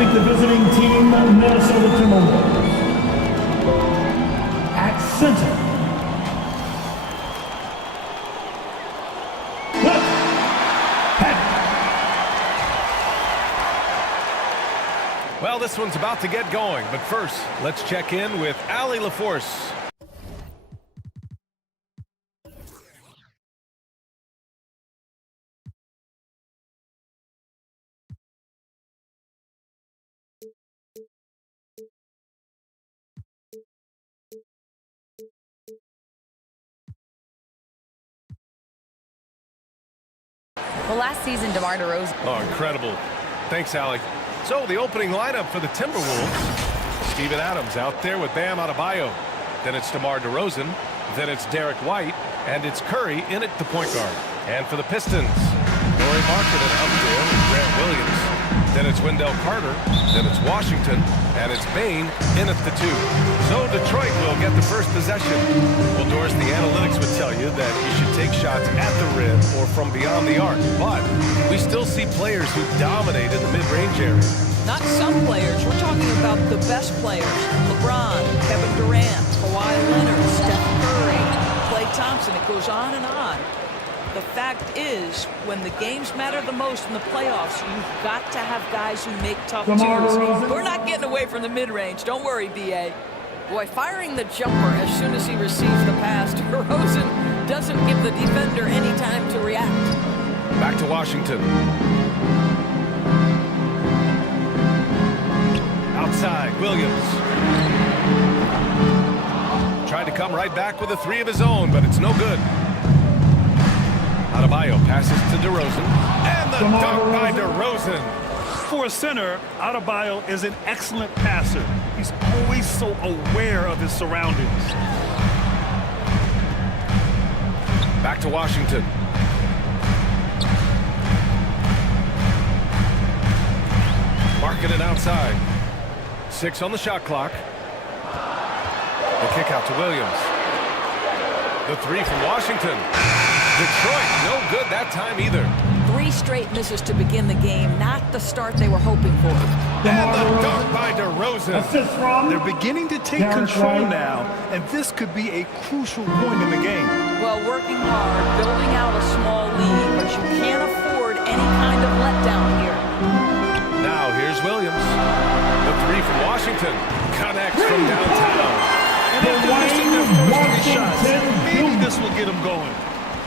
meet the visiting team, Minnesota Timberwolves. At center. Well, this one's about to get going, but first, let's check in with Allie LaForce. Well, last season, DeMar DeRozan. Oh, incredible. Thanks, Allie. So, the opening lineup for the Timberwolves. Steven Adams out there with Bam Adebayo. Then it's DeMar DeRozan. Then it's Derek White. And it's Curry in at the point guard. And for the Pistons, Laurie Markkanen out there with Grant Williams. Then it's Wendell Carter. Then it's Washington. And it's Bane in at the 2. So Detroit will get the first possession. Well, Doris, the analytics would tell you that you should take shots at the rim or from beyond the arc. But we still see players who dominate in the mid-range area. Not some players. We're talking about the best players. LeBron, Kevin Durant, Kawhi Leonard, Steph Curry, Klay Thompson. It goes on and on. The fact is, when the games matter the most in the playoffs, you've got to have guys who make tough twos. We're not getting away from the mid-range. Don't worry, B.A. Boy, firing the jumper as soon as he receives the pass to DeRozan doesn't give the defender any time to react. Back to Washington. Outside, Williams. Tried to come right back with a 3 of his own, but it's no good. Adebayo passes to DeRozan. And the dunk by DeRozan. For a center, Adebayo is an excellent passer. He's always so aware of his surroundings. Back to Washington. Markkanen outside. 6 on the shot clock. The kick out to Williams. The 3 from Washington. Detroit, no good that time either. 3 straight misses to begin the game, not the start they were hoping for. And the dunk by DeRozan. They're beginning to take control now, and this could be a crucial point in the game. Well, working hard, building out a small lead, but you can't afford any kind of letdown here. Now here's Williams. The 3 from Washington. Connects from downtown. And after missing their first 3 shots, maybe this will get them going.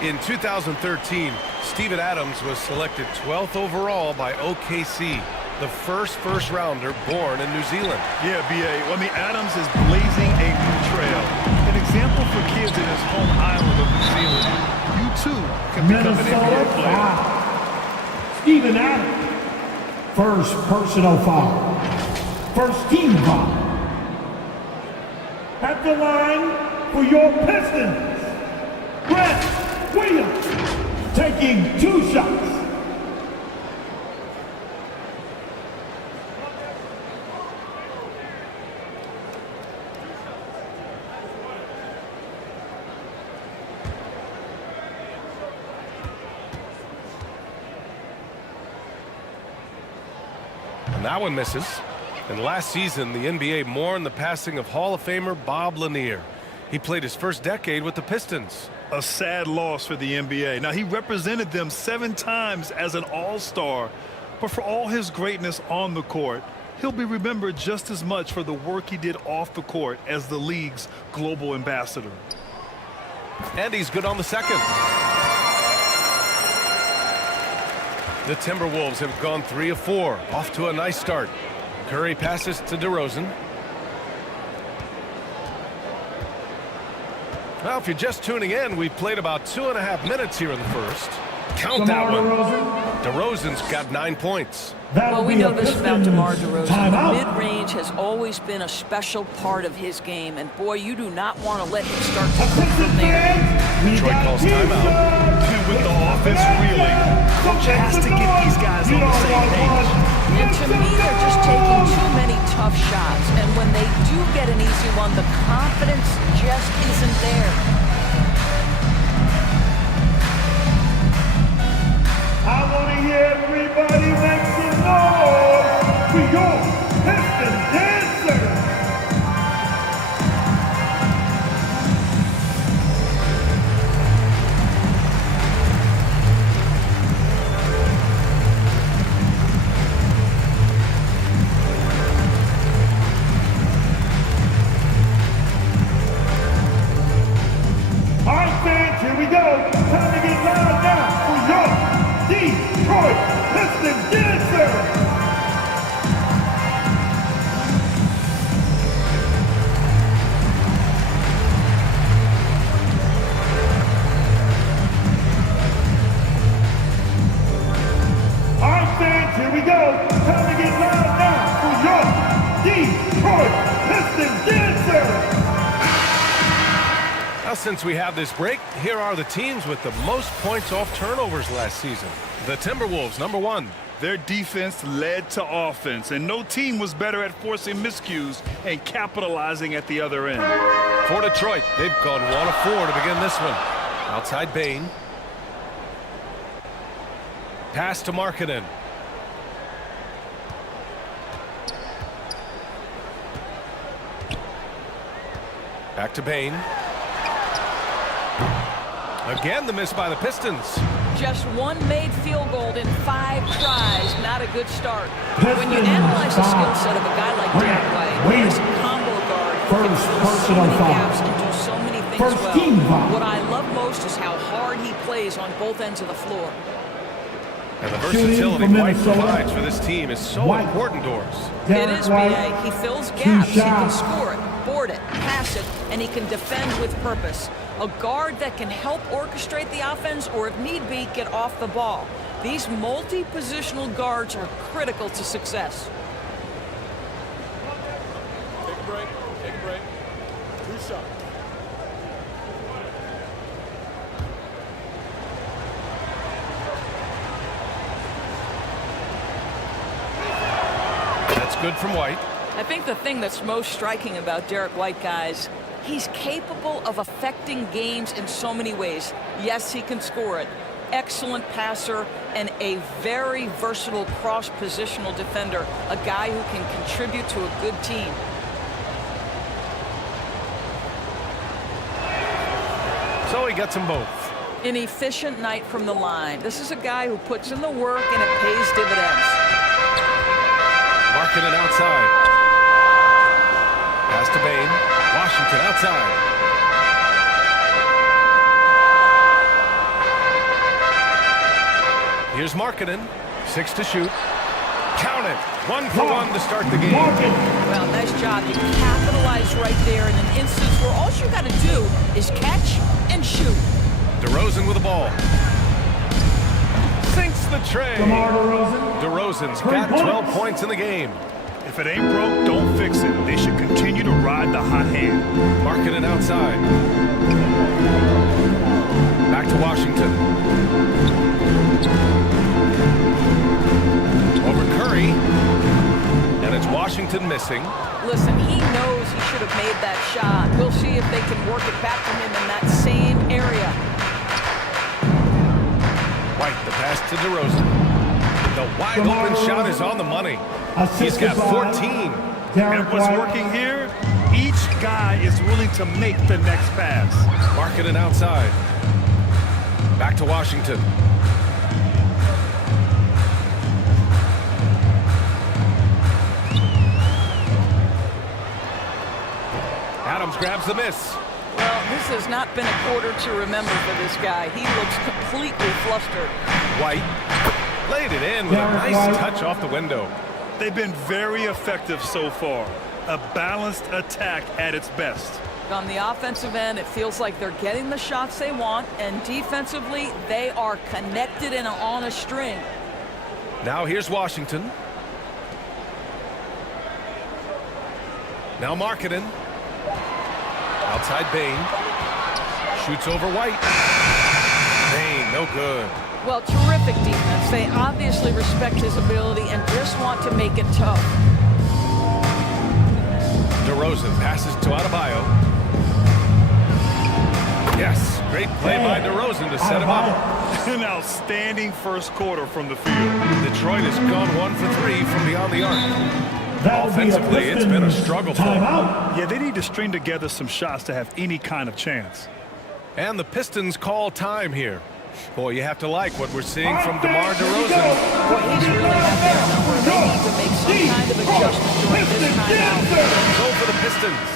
In 2013, Steven Adams was selected 12th overall by OKC, the first rounder born in New Zealand. Yeah, B.A. I mean, Adams is blazing a new trail. An example for kids in his home island of New Zealand. You, too, can become an NBA player. Steven Adams. First personal foul. First team foul. At the line for your Pistons, Grant Williams taking 2 shots. And that one misses. And last season, the NBA mourned the passing of Hall of Famer Bob Lanier. He played his first decade with the Pistons. A sad loss for the NBA. Now, he represented them 7 times as an all-star, but for all his greatness on the court, he'll be remembered just as much for the work he did off the court as the league's global ambassador. And he's good on the second. The Timberwolves have gone 3 of 4, off to a nice start. Curry passes to DeRozan. Well, if you're just tuning in, we've played about 2.5 minutes here in the first. Count that one. DeRozan's got 9 points. Well, we know this about DeMar DeRozan. The mid-range has always been a special part of his game, and boy, you do not want to let him start to cook from there. Detroit calls timeout. And with the offense reeling, coach has to get these guys on the same page. And to me, they're just taking too many tough shots, and when they do get an easy one, the confidence just isn't there. I want to hear everybody make some noise for your we go. Time to get loud now for your Detroit Pistons. Get it, sir. All right, fans, here we go. Time to get loud now for your Detroit Pistons. Get it, sir. Now, since we have this break, here are the teams with the most points off turnovers last season. The Timberwolves, number 1. Their defense led to offense, and no team was better at forcing miscues and capitalizing at the other end. For Detroit, they've gone 1 of 4 to begin this one. Outside Bain. Pass to Markkanen. Back to Bain. Again, the miss by the Pistons. Just one made field goal in 5 tries. Not a good start. When you analyze the skill set of a guy like Derek White, he's a combo guard who can fill so many gaps and do so many things well. What I love most is how hard he plays on both ends of the floor. And the versatility White provides for this team is so important, Doris. It is, B.A. He fills gaps. He can score it, board it, pass it, and he can defend with purpose. A guard that can help orchestrate the offense or, if need be, get off the ball. These multi-positional guards are critical to success. Take a break. Take a break. 2 shots. That's good from White. I think the thing that's most striking about Derek White, guys, he's capable of affecting games in so many ways. Yes, he can score it. Excellent passer and a very versatile cross-positional defender, a guy who can contribute to a good team. So he gets them both. An efficient night from the line. This is a guy who puts in the work and it pays dividends. Markkanen outside. Pass to Bain. Washington outside. Here's Markkanen. 6 to shoot. Count it. 1 for 1 to start the game. Well, nice job. You capitalize right there in an instance where all you got to do is catch and shoot. DeRozan with the ball. Sinks the tray. DeRozan's got 12 points in the game. If it ain't broke, don't fix it. They should continue to ride the hot hand. Markkanen outside. Back to Washington. Over Curry. And it's Washington missing. Listen, he knows he should have made that shot. We'll see if they can work it back from him in that same area. White, the pass to DeRozan. The wide open shot is on the money. He's got 14. And what's working here? Each guy is willing to make the next pass. Markkanen outside. Back to Washington. Adams grabs the miss. Well, this has not been a quarter to remember for this guy. He looks completely flustered. White laid it in with a nice touch off the window. They've been very effective so far. A balanced attack at its best. On the offensive end, it feels like they're getting the shots they want, and defensively, they are connected and on a string. Now here's Washington. Now Markkanen. Outside Bain. Shoots over White. Bain, no good. Well, terrific defense. They obviously respect his ability and just want to make it tough. DeRozan passes to Adebayo. Yes, great play by DeRozan to set him up. An outstanding first quarter from the field. Detroit has gone 1 for 3 from beyond the arc. Offensively, it's been a struggle for them. Yeah, they need to string together some shots to have any kind of chance. And the Pistons call time here. Boy, you have to like what we're seeing from DeMar DeRozan. Boy, he's really got their number. They need to make some kind of adjustment during this timeout. So for the Pistons,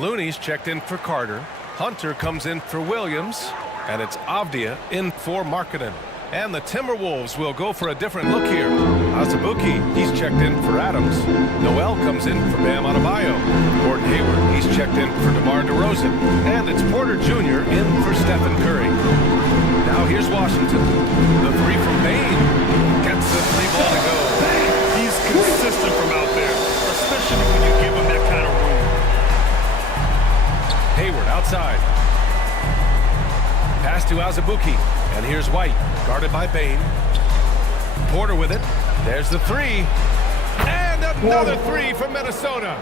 Looney's checked in for Carter. Hunter comes in for Williams. And it's Avdia in for Markkanen. And the Timberwolves will go for a different look here. Azubuike, he's checked in for Adams. Noel comes in for Bam Adebayo. Gordon Hayward, he's checked in for DeMar DeRozan. And it's Porter Jr. in for Stephen Curry. Now here's Washington. The three from Bane gets the three ball to go. He's consistent from out there, especially when you give him that kind of room. Hayward outside. Pass to Azubuike. And here's White, guarded by Bane. Porter with it. There's the three. And another three from Minnesota.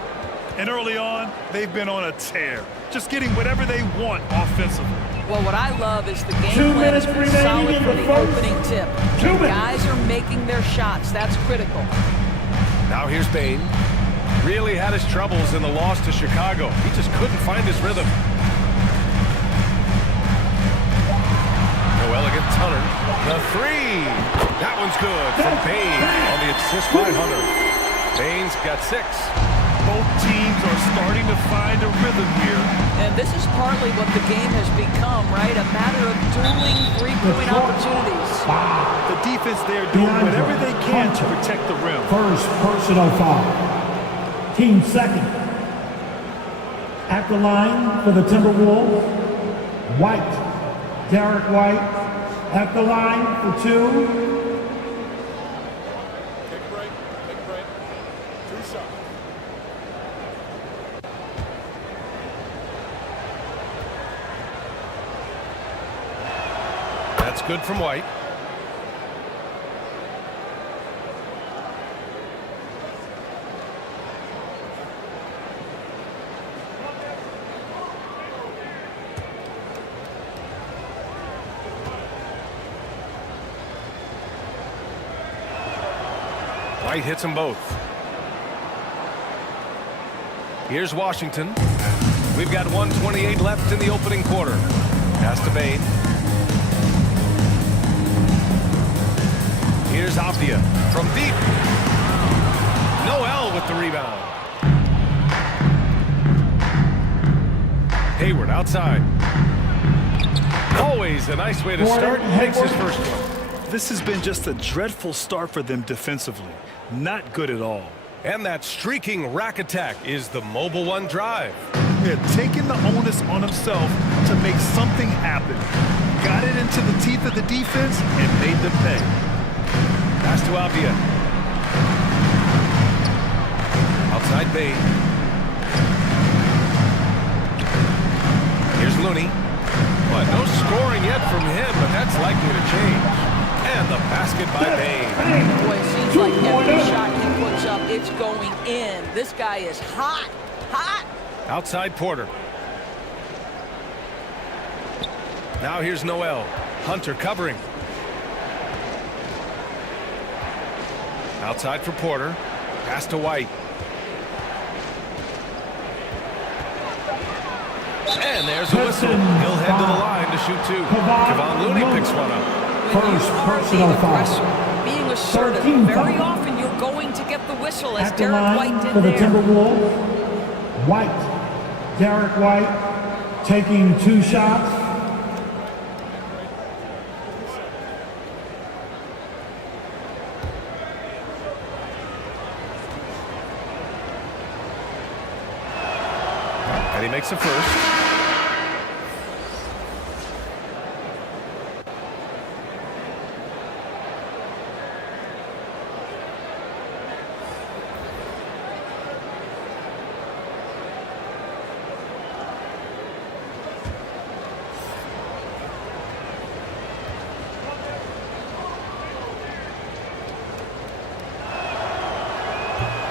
And early on, they've been on a tear, just getting whatever they want offensively. Well, what I love is the game 2 plan has minutes been remaining solid in for the the first. opening tip. 2 minutes. Guys are making their shots. That's critical. Now here's Bane. Really had his troubles in the loss to Chicago. He just couldn't find his rhythm. Noel against Hunter. The three. That one's good from Bane on the assist by Hunter. Bane's got 6. Both teams are starting to find a rhythm here. And this is partly what the game has become, right? A matter of dueling three-point opportunities. The defense there doing whatever they can to protect the rim. First personal foul. Team second. At the line for the Timberwolves, White. Derek White at the line for 2. That's good from White. White hits them both. Here's Washington. We've got 1:28 left in the opening quarter. Pass to Bane. Here's Avdia from deep. Noel with the rebound. Hayward outside. Always a nice way to start. Makes his first one. This has been just a dreadful start for them defensively. Not good at all. And that streaking rack attack is the Mobile One drive. They're taking the onus on himself to make something happen. Got it into the teeth of the defense and made them pay. Pass to Avdia. Outside Bane. Here's Looney. But no scoring yet from him, but that's likely to change. And the basket by Bane. Boy, it seems like every shot he puts up, it's going in. This guy is hot, hot. Outside Porter. Now here's Noel. Hunter covering. Outside for Porter. Pass to White. And there's a whistle. He'll head to the line to shoot 2. Kevon Looney picks one up. First personal foul. Being assertive, very often you're going to get the whistle, as At the Derek White line did for the there. Timberwolves, White. Derek White taking 2 shots. And he makes a first.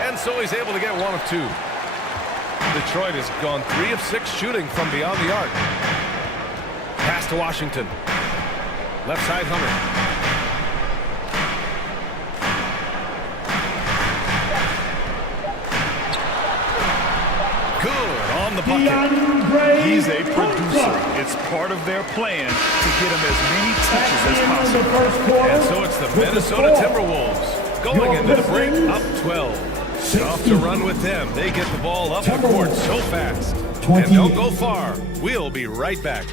And so he's able to get 1 of 2. Detroit has gone 3 of 6 shooting from beyond the arc. Pass to Washington. Left side Hunter. Good on the bucket. He's a producer. It's part of their plan to get him as many touches as possible. And so it's the Minnesota Timberwolves going into the break up 12. Off to run with them. They get the ball up the court so fast. And don't go far. We'll be right back.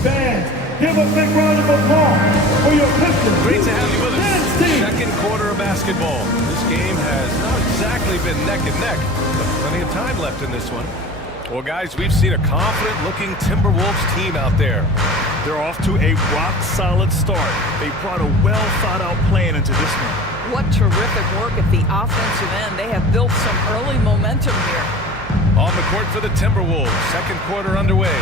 Fans, give a big round of applause for your Pistons. Great to have you with us. Second quarter of basketball. This game has not exactly been neck and neck, but plenty of time left in this one. Well, guys, we've seen a confident-looking Timberwolves team out there. They're off to a rock-solid start. They brought a well-thought-out plan into this one. What terrific work at the offensive end. They have built some early momentum here. On the court for the Timberwolves. Second quarter underway.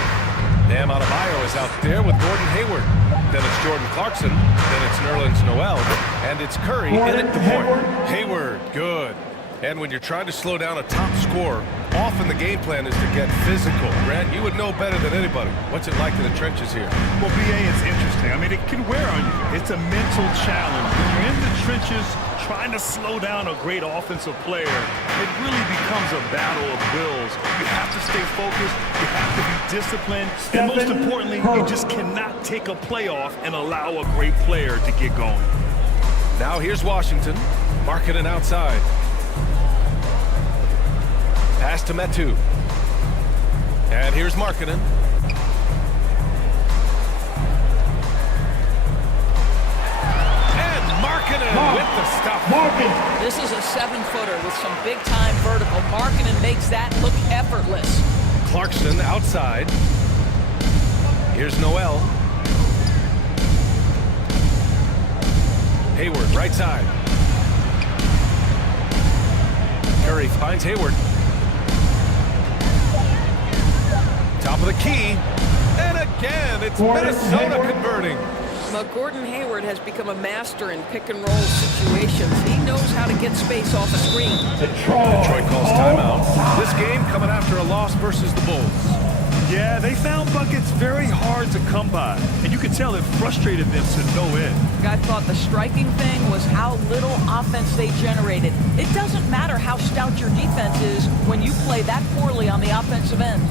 Bam Adebayo is out there with Gordon Hayward. Then it's Jordan Clarkson. Then it's Nerlens Noel. And it's Curry in at the point. Hayward, good. And when you're trying to slow down a top scorer, often the game plan is to get physical. Grant, you would know better than anybody. What's it like in the trenches here? Well, BA, it's interesting. I mean, it can wear on you. It's a mental challenge. When you're in the trenches trying to slow down a great offensive player, it really becomes a battle of wills. You have to stay focused. You have to be disciplined. And most importantly, you just cannot take a play off and allow a great player to get going. Now here's Washington. Markkanen outside. Pass to Metu. And here's Markkanen. And Markkanen with the stop. This is a 7-footer with some big-time vertical. Markkanen makes that look effortless. Clarkson outside. Here's Noel. Hayward right side. Curry finds Hayward. Top of the key, and again, it's Minnesota converting. But Gordon Hayward has become a master in pick-and-roll situations. He knows how to get space off a screen. Detroit calls timeout. This game coming after a loss versus the Bulls. Yeah, they found buckets very hard to come by, and you can tell it frustrated them to no end. I thought the striking thing was how little offense they generated. It doesn't matter how stout your defense is when you play that poorly on the offensive end.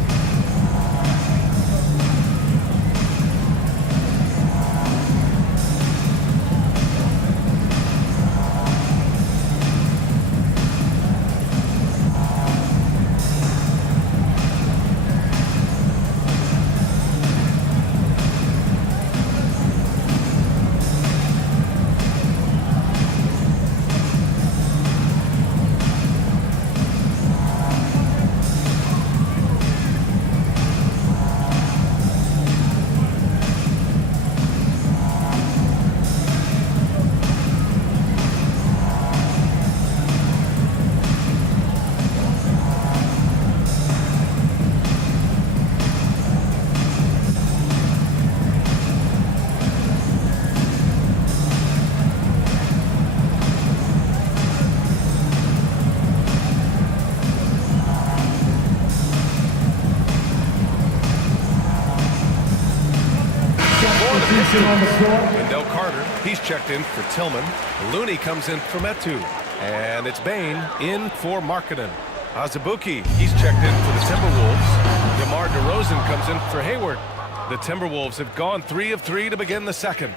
Wendell Carter, he's checked in for Tillman. Looney comes in for Metu. And it's Bane in for Markkanen. Azubuike, he's checked in for the Timberwolves. DeMar DeRozan comes in for Hayward. The Timberwolves have gone 3 of 3 to begin the second.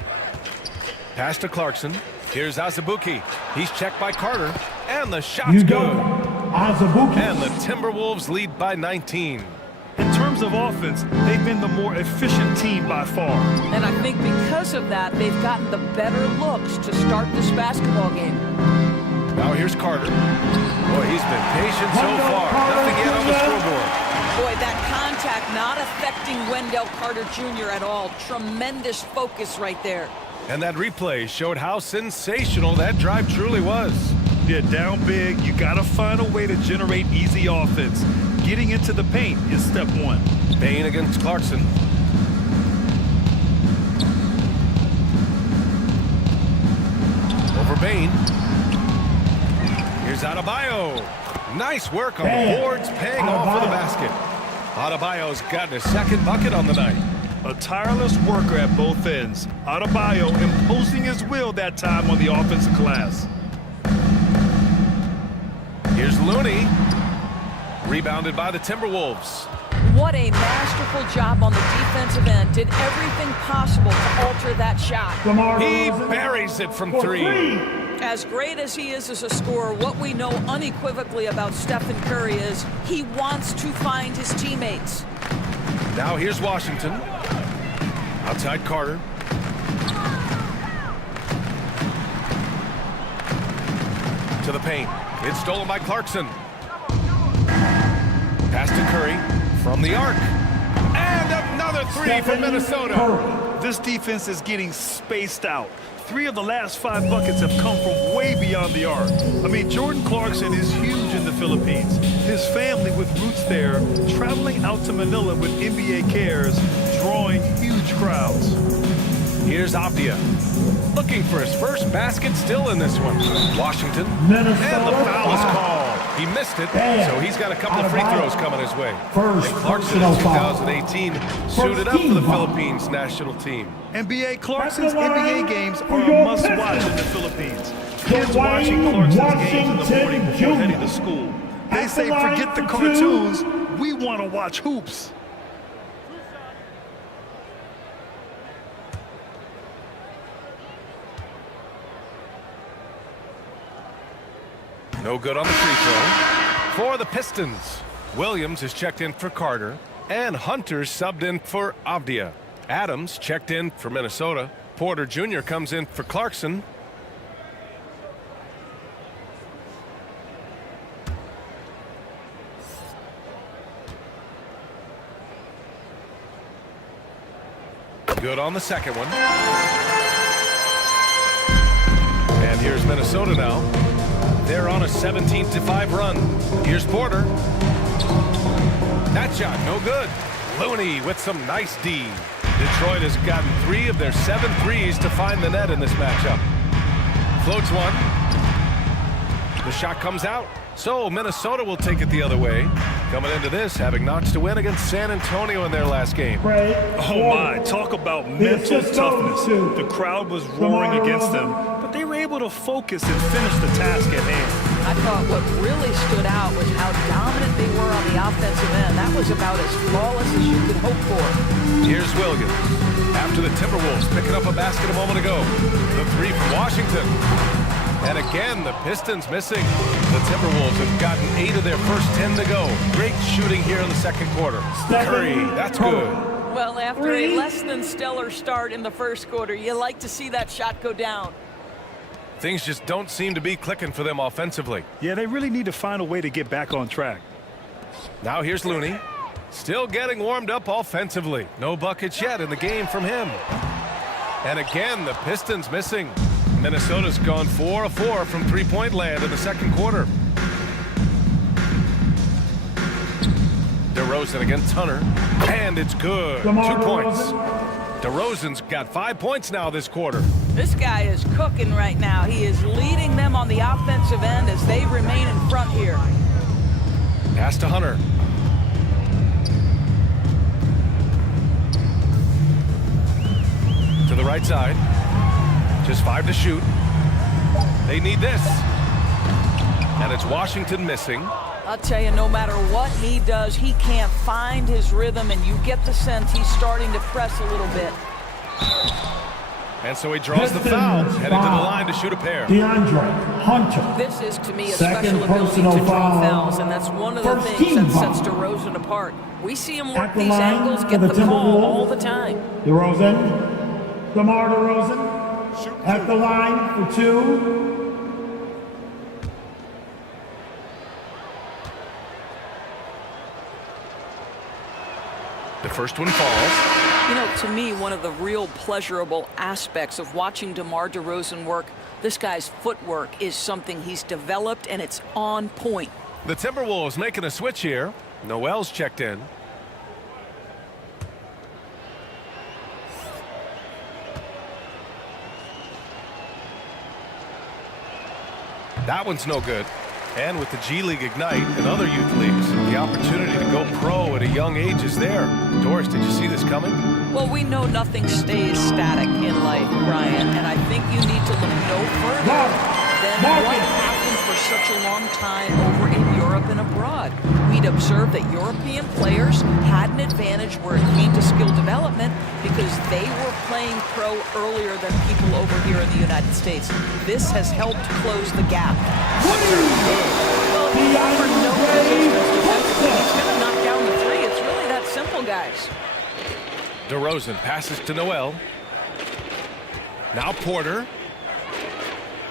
Pass to Clarkson. Here's Azubuike. He's checked by Carter. And the shot's good. And the Timberwolves lead by 19. In terms of offense, they've been the more efficient team by far. And I think because of that, they've gotten the better looks to start this basketball game. Now here's Carter. Boy, he's been patient so far. Nothing yet on the scoreboard. Boy, that contact not affecting Wendell Carter Jr. at all. Tremendous focus right there. And that replay showed how sensational that drive truly was. Yeah, down big, you got to find a way to generate easy offense. Getting into the paint is step one. Bane against Clarkson. Over Bane. Here's Adebayo. Nice work on the boards, paying off for the basket. Adebayo's gotten his second bucket on the night. A tireless worker at both ends. Adebayo imposing his will that time on the offensive glass. Here's Looney. Rebounded by the Timberwolves. What a masterful job on the defensive end. Did everything possible to alter that shot. He buries it from three. As great as he is as a scorer, what we know unequivocally about Stephen Curry is he wants to find his teammates. Now here's Washington. Outside Carter. To the paint. It's stolen by Clarkson. Pass to Curry from the arc. And another three from Minnesota. This defense is getting spaced out. 3 of the last 5 buckets have come from way beyond the arc. I mean, Jordan Clarkson is huge in the Philippines. His family with roots there, traveling out to Manila with NBA cares, drawing huge crowds. Here's Avdia. Looking for his first basket still in this one. Washington. Minnesota And the foul is foul. called. He missed it, Bam. so he's got a couple of free throws coming his way. First And Clarkson in personal foul. 2018 suited up for the team foul. Philippines national team. NBA Clarkson's At the line NBA games for are a your must-watch in the Pistons. Philippines. Kids watching Dwayne Clarkson's games in the morning Washington before heading Jr. to school. They At the say, line forget the for cartoons, we want to watch hoops. No good on the free throw. For the Pistons, Williams is checked in for Carter, and Hunter's subbed in for Avdia. Adams checked in for Minnesota. Porter Jr. comes in for Clarkson. Good on the second one. And here's Minnesota now. They're on a 17-5 run. Here's Porter. That shot, no good. Looney with some nice D. Detroit has gotten 3 of their 7 threes to find the net in this matchup. Floats one. The shot comes out. So Minnesota will take it the other way. Coming into this, having notched a win against San Antonio in their last game. Oh my, talk about mental toughness. The crowd was roaring against them, but they were able to focus and finish the task at hand. I thought what really stood out was how dominant they were on the offensive end. That was about as flawless as you could hope for. Here's Williams. After the Timberwolves picking up a basket a moment ago. The 3 from Washington. And again, the Pistons missing. The Timberwolves have gotten 8 of their first 10 to go. Great shooting here in the second quarter. Curry, that's good. Well, after a less than stellar start in the first quarter, you like to see that shot go down. Things just don't seem to be clicking for them offensively. Yeah, they really need to find a way to get back on track. Now here's Looney. Still getting warmed up offensively. No buckets yet in the game from him. And again, the Pistons missing. Minnesota's gone 4 of 4 from three-point land in the second quarter. DeRozan against Hunter. And it's good. 2 points. DeRozan's got 5 points now this quarter. This guy is cooking right now. He is leading them on the offensive end as they remain in front here. Pass to Hunter. To the right side. Just 5 to shoot. They need this. And it's Washington missing. I'll tell you, no matter what he does, he can't find his rhythm, and you get the sense he's starting to press a little bit. And so he draws the foul, heading to the line to shoot a pair. DeAndre Hunter. This is, to me, a Second special ability personal to draw foul. fouls, and that's one of the First things team that sets foul. DeRozan apart. We see him work At the these line angles, for get the the call Timberwolves. all the time. DeRozan. DeMar DeRozan. At the line for 2. The first one falls. You know, to me, one of the real pleasurable aspects of watching DeMar DeRozan work, this guy's footwork is something he's developed, and it's on point. The Timberwolves making a switch here. Noel's checked in. That one's no good. And with the G League Ignite and other youth leagues, the opportunity to go pro at a young age is there. Doris, did you see this coming? Well, we know nothing stays static in life, Brian, and I think you need to look no further than what happened for such a long time over in Europe and abroad. We'd observed that European players had an advantage where it came to skill development because they were playing pro earlier than people over here in the United States. This has helped close the gap. Well, he offered no resistance defensively. He's going to knock down the three. It's really that simple, guys. DeRozan passes to Noel. Now Porter.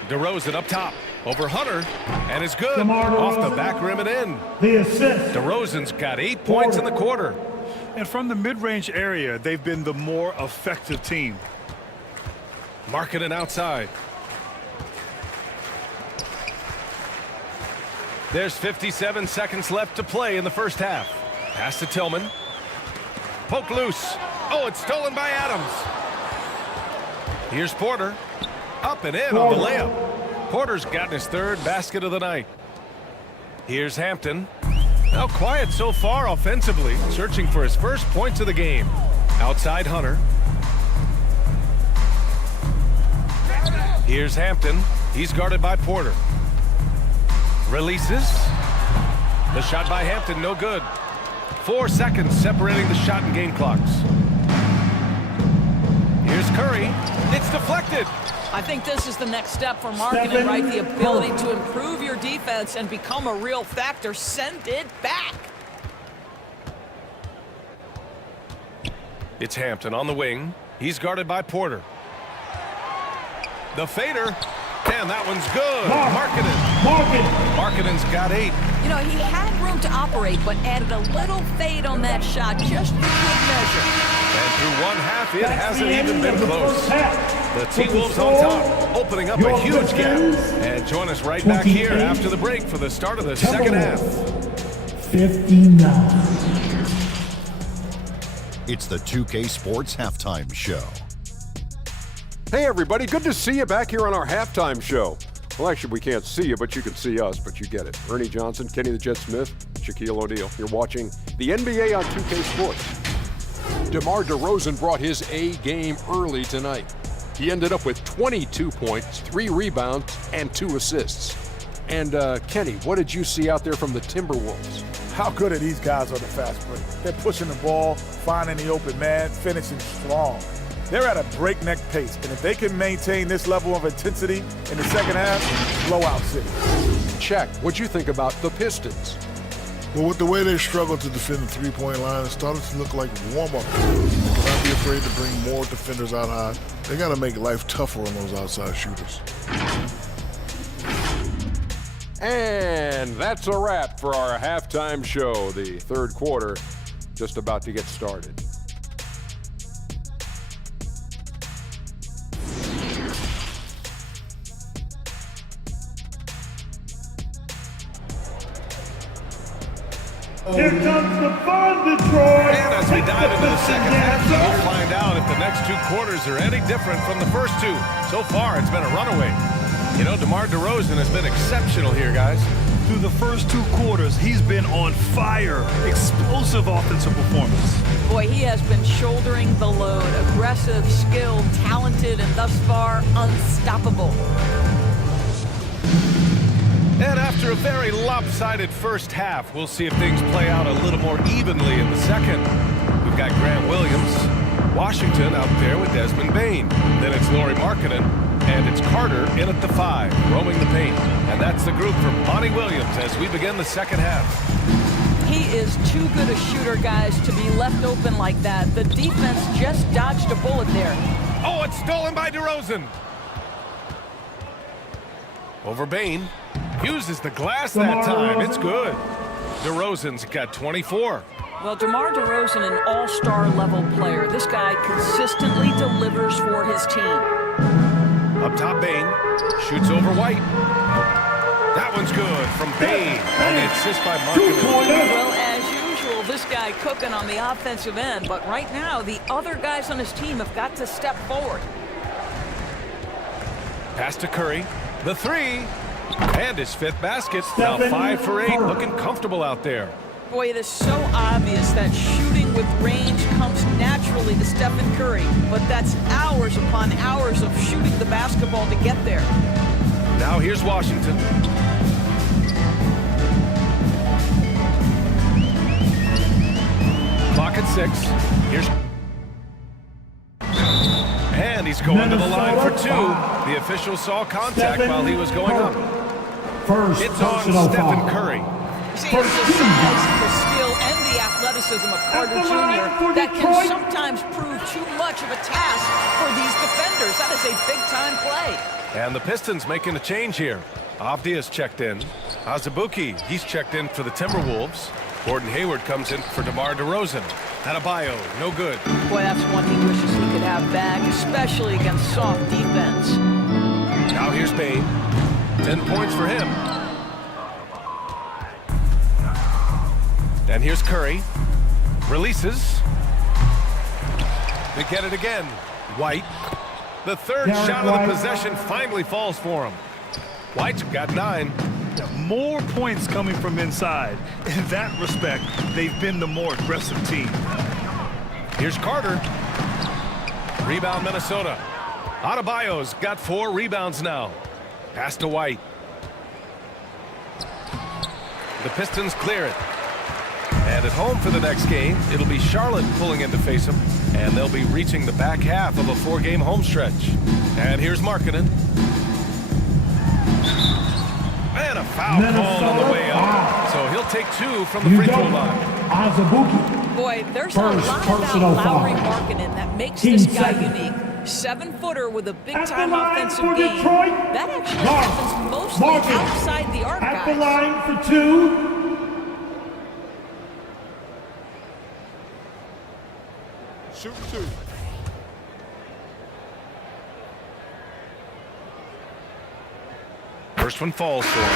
DeRozan up top. Over Hunter. And it's good. Off the back rim and in. The assist. DeRozan's got 8 points in the quarter. And from the mid-range area, they've been the more effective team. Markkanen outside. There's 57 seconds left to play in the first half. Pass to Tillman. Poke loose. Oh, it's stolen by Adams. Here's Porter. Up and in on the layup. Porter's gotten his third basket of the night. Here's Hampton. Now quiet so far offensively, searching for his first points of the game. Outside Hunter. Here's Hampton. He's guarded by Porter. Releases. The shot by Hampton, no good. 4 seconds separating the shot and game clocks. Here's Curry. It's deflected. I think this is the next step for Markkanen, right? The ability to improve your defense and become a real factor. Send it back. It's Hampton on the wing. He's guarded by Porter. The fader. Damn, that one's good. Markkanen's got 8. You know, he had room to operate, but added a little fade on that shot just for good measure. And through one half, it hasn't even been close. The T-Wolves on top, opening up a huge gap. And join us right back here after the break for the start of the second half. 59. It's the 2K Sports Halftime Show. Hey everybody, good to see you back here on our halftime show. Well, actually, we can't see you, but you can see us, but you get it. Ernie Johnson, Kenny the Jet Smith, Shaquille O'Neal. You're watching the NBA on 2K Sports. DeMar DeRozan brought his A game early tonight. He ended up with 22 points, 3 rebounds, and 2 assists. And Kenny, what did you see out there from the Timberwolves? How good are these guys on the fast break? They're pushing the ball, finding the open man, finishing strong. They're at a breakneck pace, and if they can maintain this level of intensity in the second half, blowout city. Check. What'd you think about the Pistons? Well, with the way they struggled to defend the three-point line, it started to look like warm-up. They cannot be afraid to bring more defenders out high. They got to make life tougher on those outside shooters. And that's a wrap for our halftime show. The third quarter just about to get started. Here comes the fun, Detroit. And as we dive into the second half, we'll find out if the next 2 quarters are any different from the first 2. So far, it's been a runaway. You know, DeMar DeRozan has been exceptional here, guys. Through the first 2 quarters, he's been on fire. Explosive offensive performance. Boy, he has been shouldering the load. Aggressive, skilled, talented, and thus far, unstoppable. And after a very lopsided first half, we'll see if things play out a little more evenly in the second. We've got Grant Williams, Washington out there with Desmond Bane. Then it's Lauri Markkanen, and it's Carter in at the 5, roaming the paint. And that's the group for Monty Williams as we begin the second half. He is too good a shooter, guys, to be left open like that. The defense just dodged a bullet there. Oh, it's stolen by DeRozan. Over Bane. Uses the glass that time. It's good. DeRozan's got 24. Well, DeMar DeRozan, an all-star level player. This guy consistently delivers for his team. Up top, Bane. Shoots over White. That one's good from Bane. And the assist by Markkanen. Well, as usual, this guy cooking on the offensive end. But right now, the other guys on his team have got to step forward. Pass to Curry. The 3. And his 5th basket. Now 5 for 8. Looking comfortable out there. Boy, it is so obvious that shooting with range comes naturally to Stephen Curry. But that's hours upon hours of shooting the basketball to get there. Now here's Washington. Clock at 6. Here's... And he's going to the line for 2. The official saw contact while he was going up. First It's on personal Stephen foul. Curry. See, it's the size, the skill, and the athleticism of Carter Jr. that can sometimes prove too much of a task for these defenders. That is a big-time play. And the Pistons making a change here. Avdia's checked in. Azubuike, he's checked in for the Timberwolves. Gordon Hayward comes in for DeMar DeRozan. Adebayo, no good. Boy, that's one he wishes he could have back, especially against soft defense. Now here's Bane. 10 points for him. And here's Curry. Releases. They get it again. White. The third Derek shot of White. the possession finally falls for him. White's got 9. More points coming from inside. In that respect, they've been the more aggressive team. Here's Carter. Rebound Minnesota. Adebayo's got 4 rebounds now. Pass to White. The Pistons clear it. And at home for the next game, it'll be Charlotte pulling in to face them. And they'll be reaching the back half of a 4-game homestretch. And here's Markkanen. And a foul called on the way up. So he'll take 2 from the free throw line. Azubuike. Boy, there's First a lot personal about Lowry foul. Markkanen that makes Team this guy second. unique. 7-footer with a At the big-time line offensive for game. Detroit. That actually Mark. happens mostly Markkanen. outside the arc, At the guys. line for 2. Shoot 2. First one falls for him.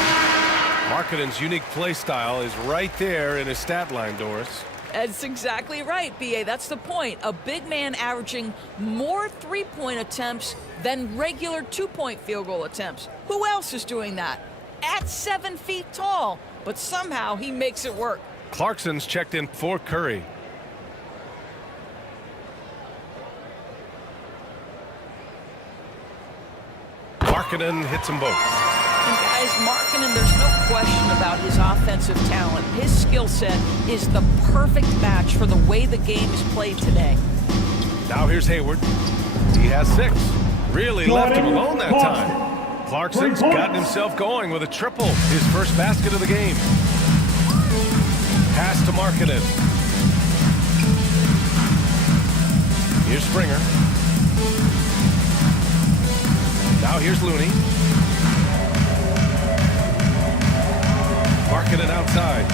Markkanen's unique play style is right there in his stat line, Doris. That's exactly right, B.A. That's the point. A big man averaging more three-point attempts than regular two-point field goal attempts. Who else is doing that? At 7 feet tall, but somehow he makes it work. Clarkson's checked in for Curry. Markkanen hits them both. And guys, Markkanen, there's no question about his offensive talent. His skill set is the perfect match for the way the game is played today. Now here's Hayward. He has 6. Really left him alone that time. Clarkson's gotten himself going with a triple. His first basket of the game. Pass to Markkanen. Here's Springer. Now here's Looney. Markkanen outside.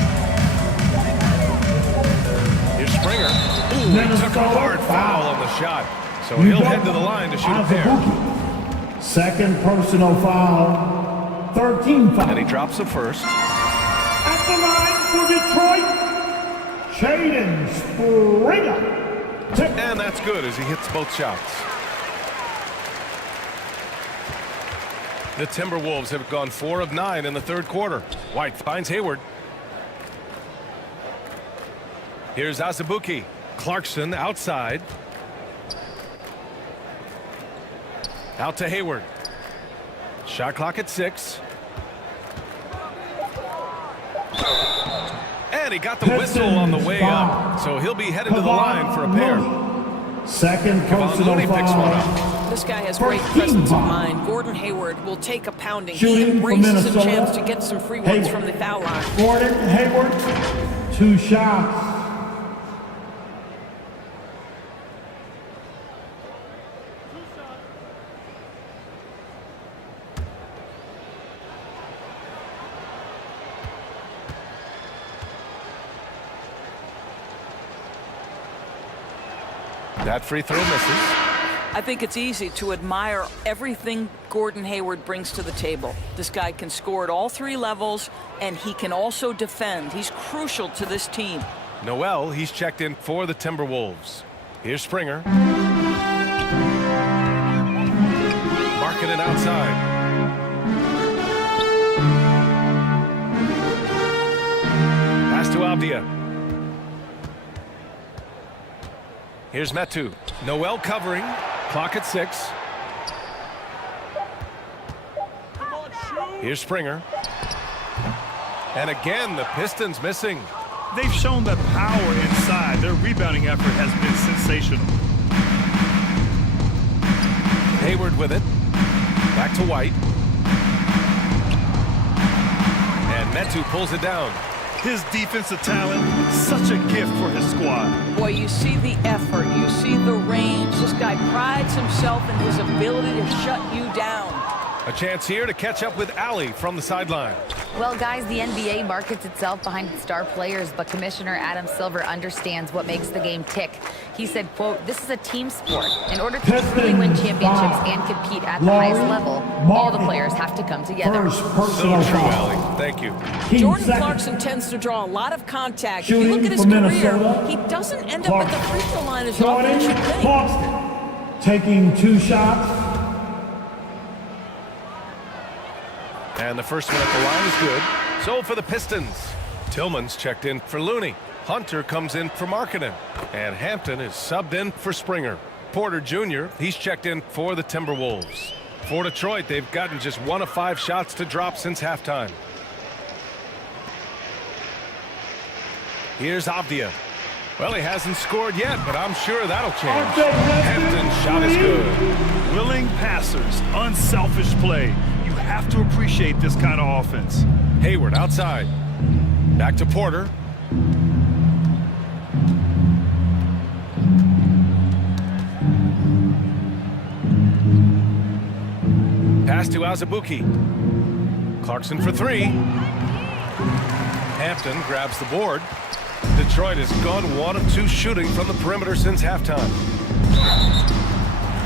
Here's Springer. Ooh, he took a hard foul on the shot. So he'll head to the line to shoot a pair. Azubuike. Second personal foul. 13 foul. And he drops the first. At the line for Detroit, Jaden Springer. And that's good as he hits both shots. The Timberwolves have gone 4 of 9 in the third quarter. White finds Hayward. Here's Azubuike. Clarkson outside. Out to Hayward. Shot clock at 6. And he got the whistle on the way up. So he'll be headed to the line for a pair. Second Kevon personal Looney picks one foul. up. This guy has great presence of mind. Gordon Hayward will take a pounding. He Shooting for embraces a Minnesota. chance to get some free ones Hayward. from the foul line. Gordon Hayward, 2 shots. That free throw misses. I think it's easy to admire everything Gordon Hayward brings to the table. This guy can score at all 3 levels, and he can also defend. He's crucial to this team. Noel, he's checked in for the Timberwolves. Here's Springer. Markkanen outside. Pass to Avdia. Here's Metu. Noel covering. Clock at 6. Here's Springer. And again, the Pistons missing. They've shown that power inside. Their rebounding effort has been sensational. Hayward with it. Back to White. And Metu pulls it down. His defensive talent, such a gift for his squad. Boy, you see the effort. You see the range. This guy prides himself in his ability to shut you down. A chance here to catch up with Ali from the sideline. Well, guys, the NBA markets itself behind its star players, but Commissioner Adam Silver understands what makes the game tick. He said, quote, "This is a team sport. In order to truly win championships and compete at the highest level, all the players have to come together." First So personal true, foul. Ali. Thank you. Team Jordan second. Clarkson tends to draw a lot of contact. If Shooting you look at his for career, Minnesota. he doesn't end up at the free throw line as often Jordan as you think. Clarkson taking 2 shots. And the first one at the line is good. So for the Pistons, Tillman's checked in for Looney. Hunter comes in for Markkanen. And Hampton is subbed in for Springer. Porter Jr., he's checked in for the Timberwolves. For Detroit, they've gotten just 1 of 5 shots to drop since halftime. Here's Avdia. Well, he hasn't scored yet, but I'm sure that'll change. Hampton's shot is good. Willing passers, unselfish play. You have to appreciate this kind of offense. Hayward outside. Back to Porter. Pass to Azubuike. Clarkson for 3. Hampton grabs the board. Detroit has gone 1 of 2 shooting from the perimeter since halftime.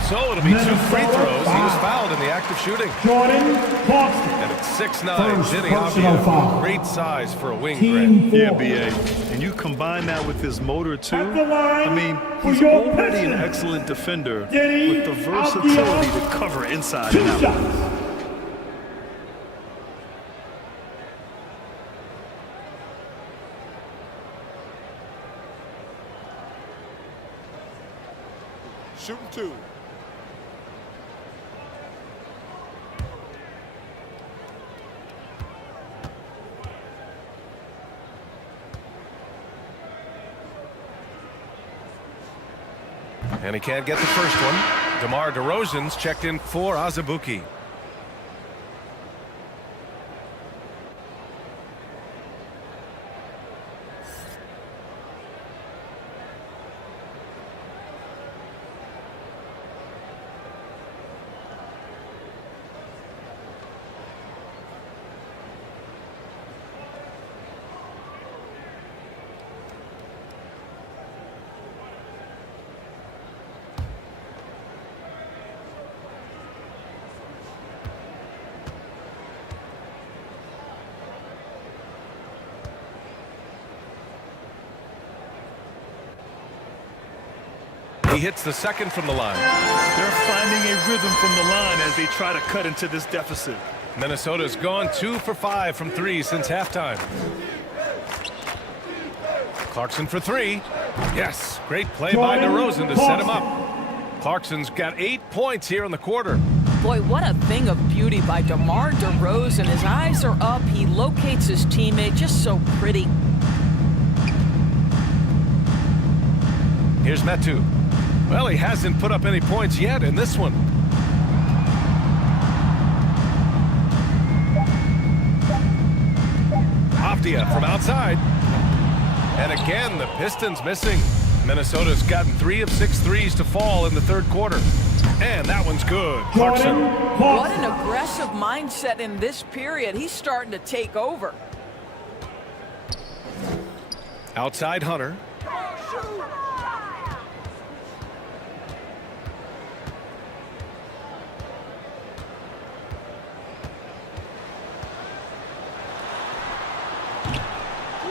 So it'll be 2 free throws. He was fouled in the act of shooting. Jordan Clarkson. And it's 6'9", First hitting personal Avdia. foul. Great size for a wing Team grab. 4. Yeah, BA. And you combine that with his motor, too. At the line I mean, for he's your already an Pistons. excellent defender Getting with the versatility to cover inside 2 and out. shots. Shooting 2. And he can't get the first one. DeMar DeRozan's checked in for Azubuike. He hits the second from the line. They're finding a rhythm from the line as they try to cut into this deficit. Minnesota's gone 2 for 5 from 3 since halftime. Clarkson for 3. Yes, great play by DeRozan to set him up. Clarkson's got 8 points here in the quarter. Boy, what a thing of beauty by DeMar DeRozan. His eyes are up. He locates his teammate. Just so pretty. Here's Metu. Well, he hasn't put up any points yet in this one. Avdia from outside. And again, the Pistons missing. Minnesota's gotten 3 of 6 threes to fall in the third quarter. And that one's good. Clarkson. What an aggressive mindset in this period. He's starting to take over. Outside Hunter.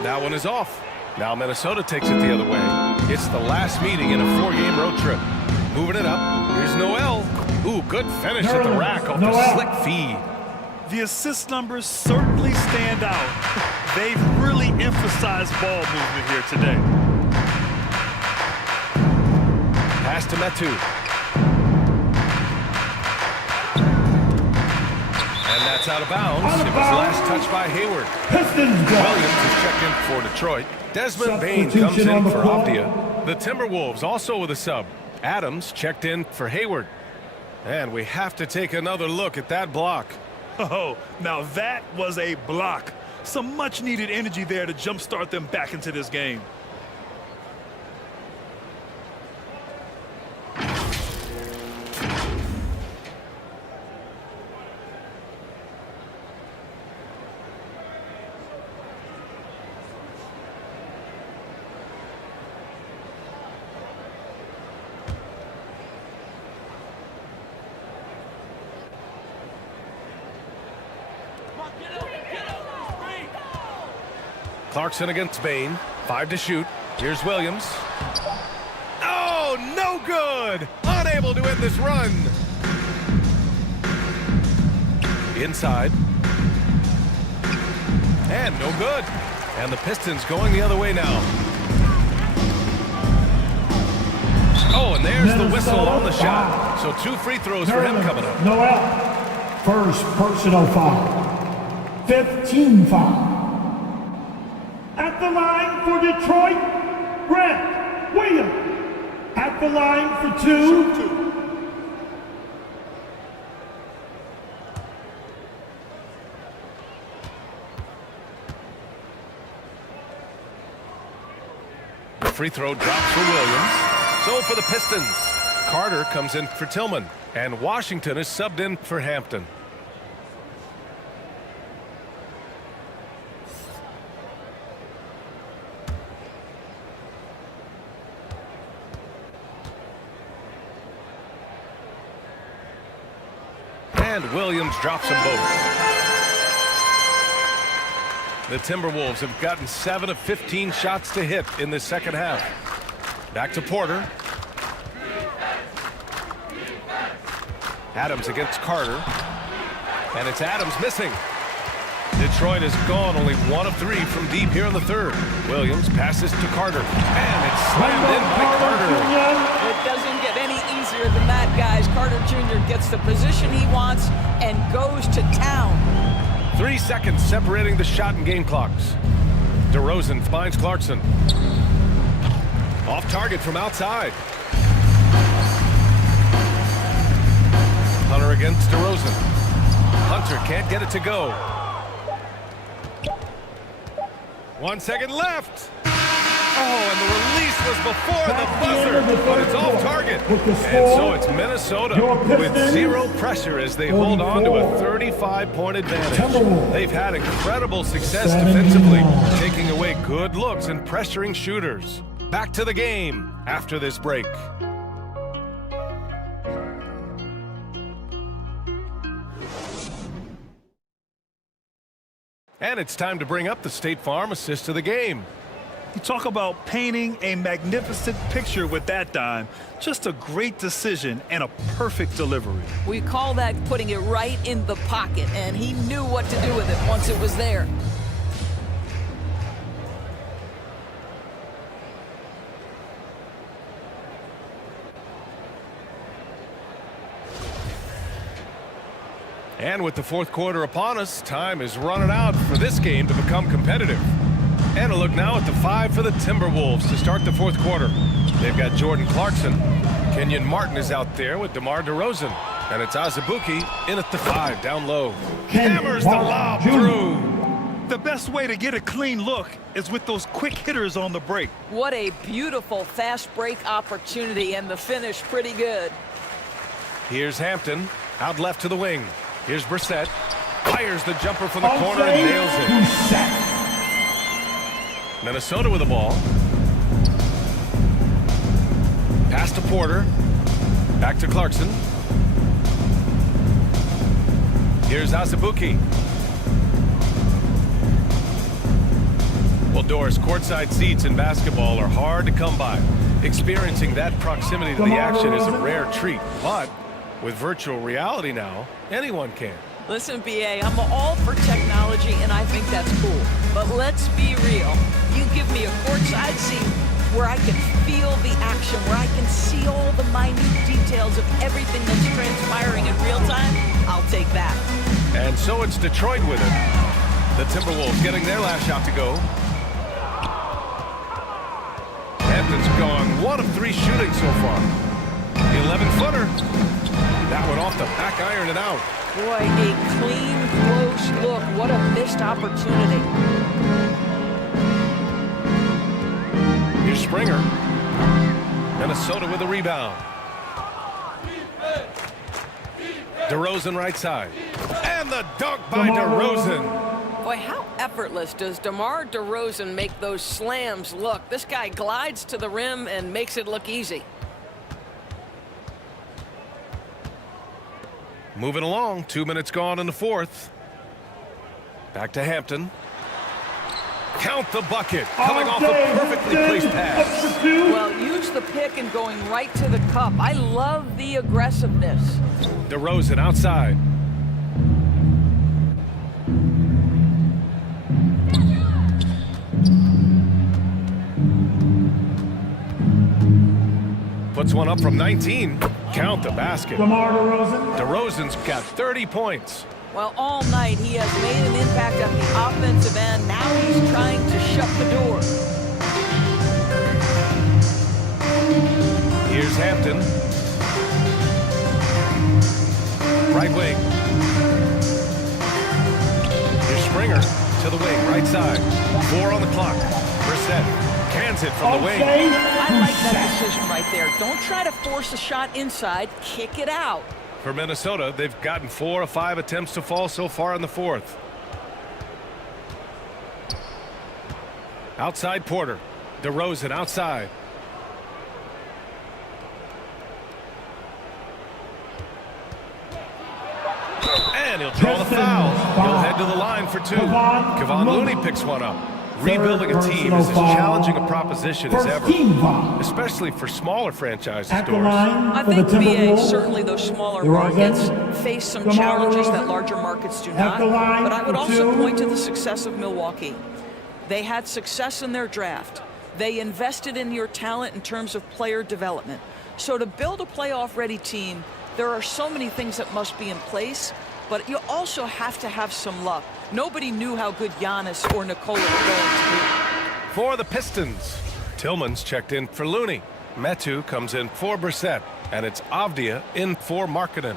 That one is off. Now Minnesota takes it the other way. It's the last meeting in a 4-game road trip. Moving it up. Here's Noel. Ooh, good finish at the rack off the slick feed. The assist numbers certainly stand out. They've really emphasized ball movement here today. Pass to Metu. And that's out of bounds. Out of It was bounds. last touched by Hayward. Pistons go. Williams is checked in for Detroit. Desmond Bain comes Substitution on in the for court. Avdia. The Timberwolves also with a sub. Adams checked in for Hayward. And we have to take another look at that block. Oh, now that was a block. Some much-needed energy there to jumpstart them back into this game. Clarkson against Bain. 5 to shoot. Here's Williams. Oh, no good! Unable to end this run. Inside. And no good. And the Pistons going the other way now. Oh, and there's the whistle on the shot. So 2 free throws for him coming up. Noel. First personal foul. 15 foul. At the line for Detroit, Grant Williams. At the line for 2. The free throw drops for Williams. So for the Pistons, Carter comes in for Tillman. And Washington is subbed in for Hampton. And Williams drops them both. The Timberwolves have gotten 7 of 15 shots to hit in the second half. Back to Porter. Adams against Carter. And it's Adams missing. Detroit has gone only 1 of 3 from deep here in the third. Williams passes to Carter. And it's slammed in by Carter. It doesn't get any easier than that, guys. Carter Jr. gets the position he wants and goes to town. 3 seconds separating the shot and game clocks. DeRozan finds Clarkson. Off target from outside. Hunter against DeRozan. Hunter can't get it to go. 1 second left. Oh, and the release was before the buzzer, but it's off target. And so it's Minnesota with 0 pressure as they hold on to a 35-point advantage. They've had incredible success defensively, taking away good looks and pressuring shooters. Back to the game after this break. And it's time to bring up the State Farm assist of the game. You talk about painting a magnificent picture with that dime. Just a great decision and a perfect delivery. We call that putting it right in the pocket, and he knew what to do with it once it was there. And with the fourth quarter upon us, time is running out for this game to become competitive. And a look now at the 5 for the Timberwolves to start the fourth quarter. They've got Jordan Clarkson. Kenyon Martin is out there with DeMar DeRozan. And it's Azubuike in at the 5, down low. Hammers the lob through. The best way to get a clean look is with those quick hitters on the break. What a beautiful fast break opportunity, and the finish pretty good. Here's Hampton, out left to the wing. Here's Brissett. Fires the jumper from the corner and nails it. Minnesota with the ball. Pass to Porter. Back to Clarkson. Here's Azubuike. Well, Doris, courtside seats in basketball are hard to come by. Experiencing that proximity to the action is a rare treat. But with virtual reality now, anyone can. Listen, BA, I'm all for technology, and I think that's cool. But let's be real. You give me a courtside seat where I can feel the action, where I can see all the minute details of everything that's transpiring in real time, I'll take that. And And so it's Detroit with it. The Timberwolves getting their last shot to go. Hampton's gone 1 of 3 shooting so far. The 11-footer. That one off the back iron and out. Boy, a clean, close look. What a missed opportunity. Here's Springer. Minnesota with a rebound. DeRozan right side. And the dunk by DeRozan. Boy, how effortless does DeMar DeRozan make those slams look? This guy glides to the rim and makes it look easy. Moving along, 2 minutes gone in the fourth. Back to Hampton. Count the bucket. Coming off a perfectly placed pass. Well, use the pick and going right to the cup. I love the aggressiveness. DeRozan outside. Puts one up from 19. Count the basket. DeMar DeRozan. DeRozan's got 30 points. Well, all night he has made an impact at the offensive end. Now he's trying to shut the door. Here's Hampton. Right wing. Here's Springer to the wing, right side. 4 on the clock. Brissett cans it from the wing. I like that decision right there. Don't try to force a shot inside. Kick it out. For Minnesota, they've gotten 4 of 5 attempts to fall so far in the fourth. Outside Porter. DeRozan outside. And he'll draw the foul. He'll head to the line for 2. Kevon Looney picks one up. Rebuilding a team is as challenging a proposition as ever, especially for smaller franchises. I think BA, certainly those smaller markets face some challenges that larger markets do not. But I would also point to the success of Milwaukee. They had success in their draft. They invested in your talent in terms of player development. So to build a playoff-ready team, there are so many things that must be in place, but you also have to have some luck. Nobody knew how good Giannis or Nikola were going to be. For the Pistons, Tillman's checked in for Looney. Metu comes in for Brissett, and it's Avdia in for Markkanen.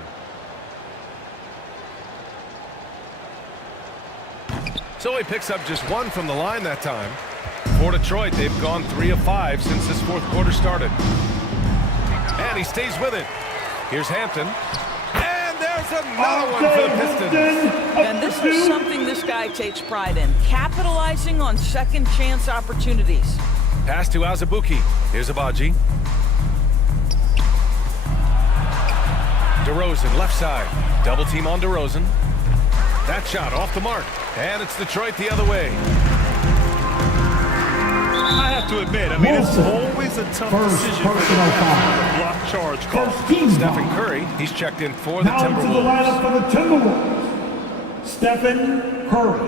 So he picks up just 1 from the line that time. For Detroit, they've gone 3 of 5 since this fourth quarter started. And he stays with it. Here's Hampton. And there's another one for the Pistons. And this is something this guy takes pride in. Capitalizing on second chance opportunities. Pass to Azubuike. Here's Abaji. DeRozan left side. Double team on DeRozan. That shot off the mark. And it's Detroit the other way. I have to admit, I mean, it's always a tough decision for the block charge call. Stephen Curry, he's checked in for the Now into the Timberwolves. lineup for the Timberwolves. Stephen Curry.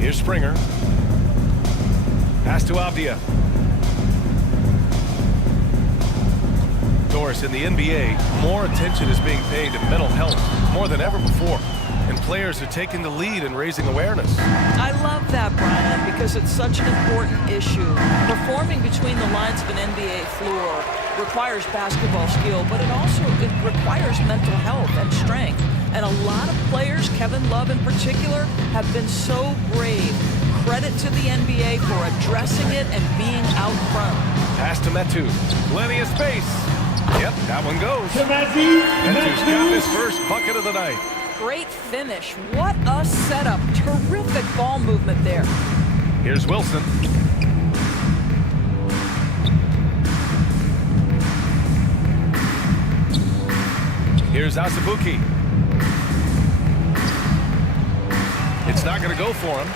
Here's Springer. Pass to Avdia. Doris, in the NBA, more attention is being paid to mental health more than ever before. And players are taking the lead in raising awareness. I love that, Brian, because it's such an important issue. Performing between the lines of an NBA floor requires basketball skill, but it requires mental health and strength. And a lot of players, Kevin Love in particular, have been so brave. Credit to the NBA for addressing it and being out front. Pass to Metu. Plenty of space. Yep, that one goes. Metu's got his first bucket of the night. Great finish. What a setup. Terrific ball movement there. Here's Wilson. Here's Azubuike. It's not going to go for him.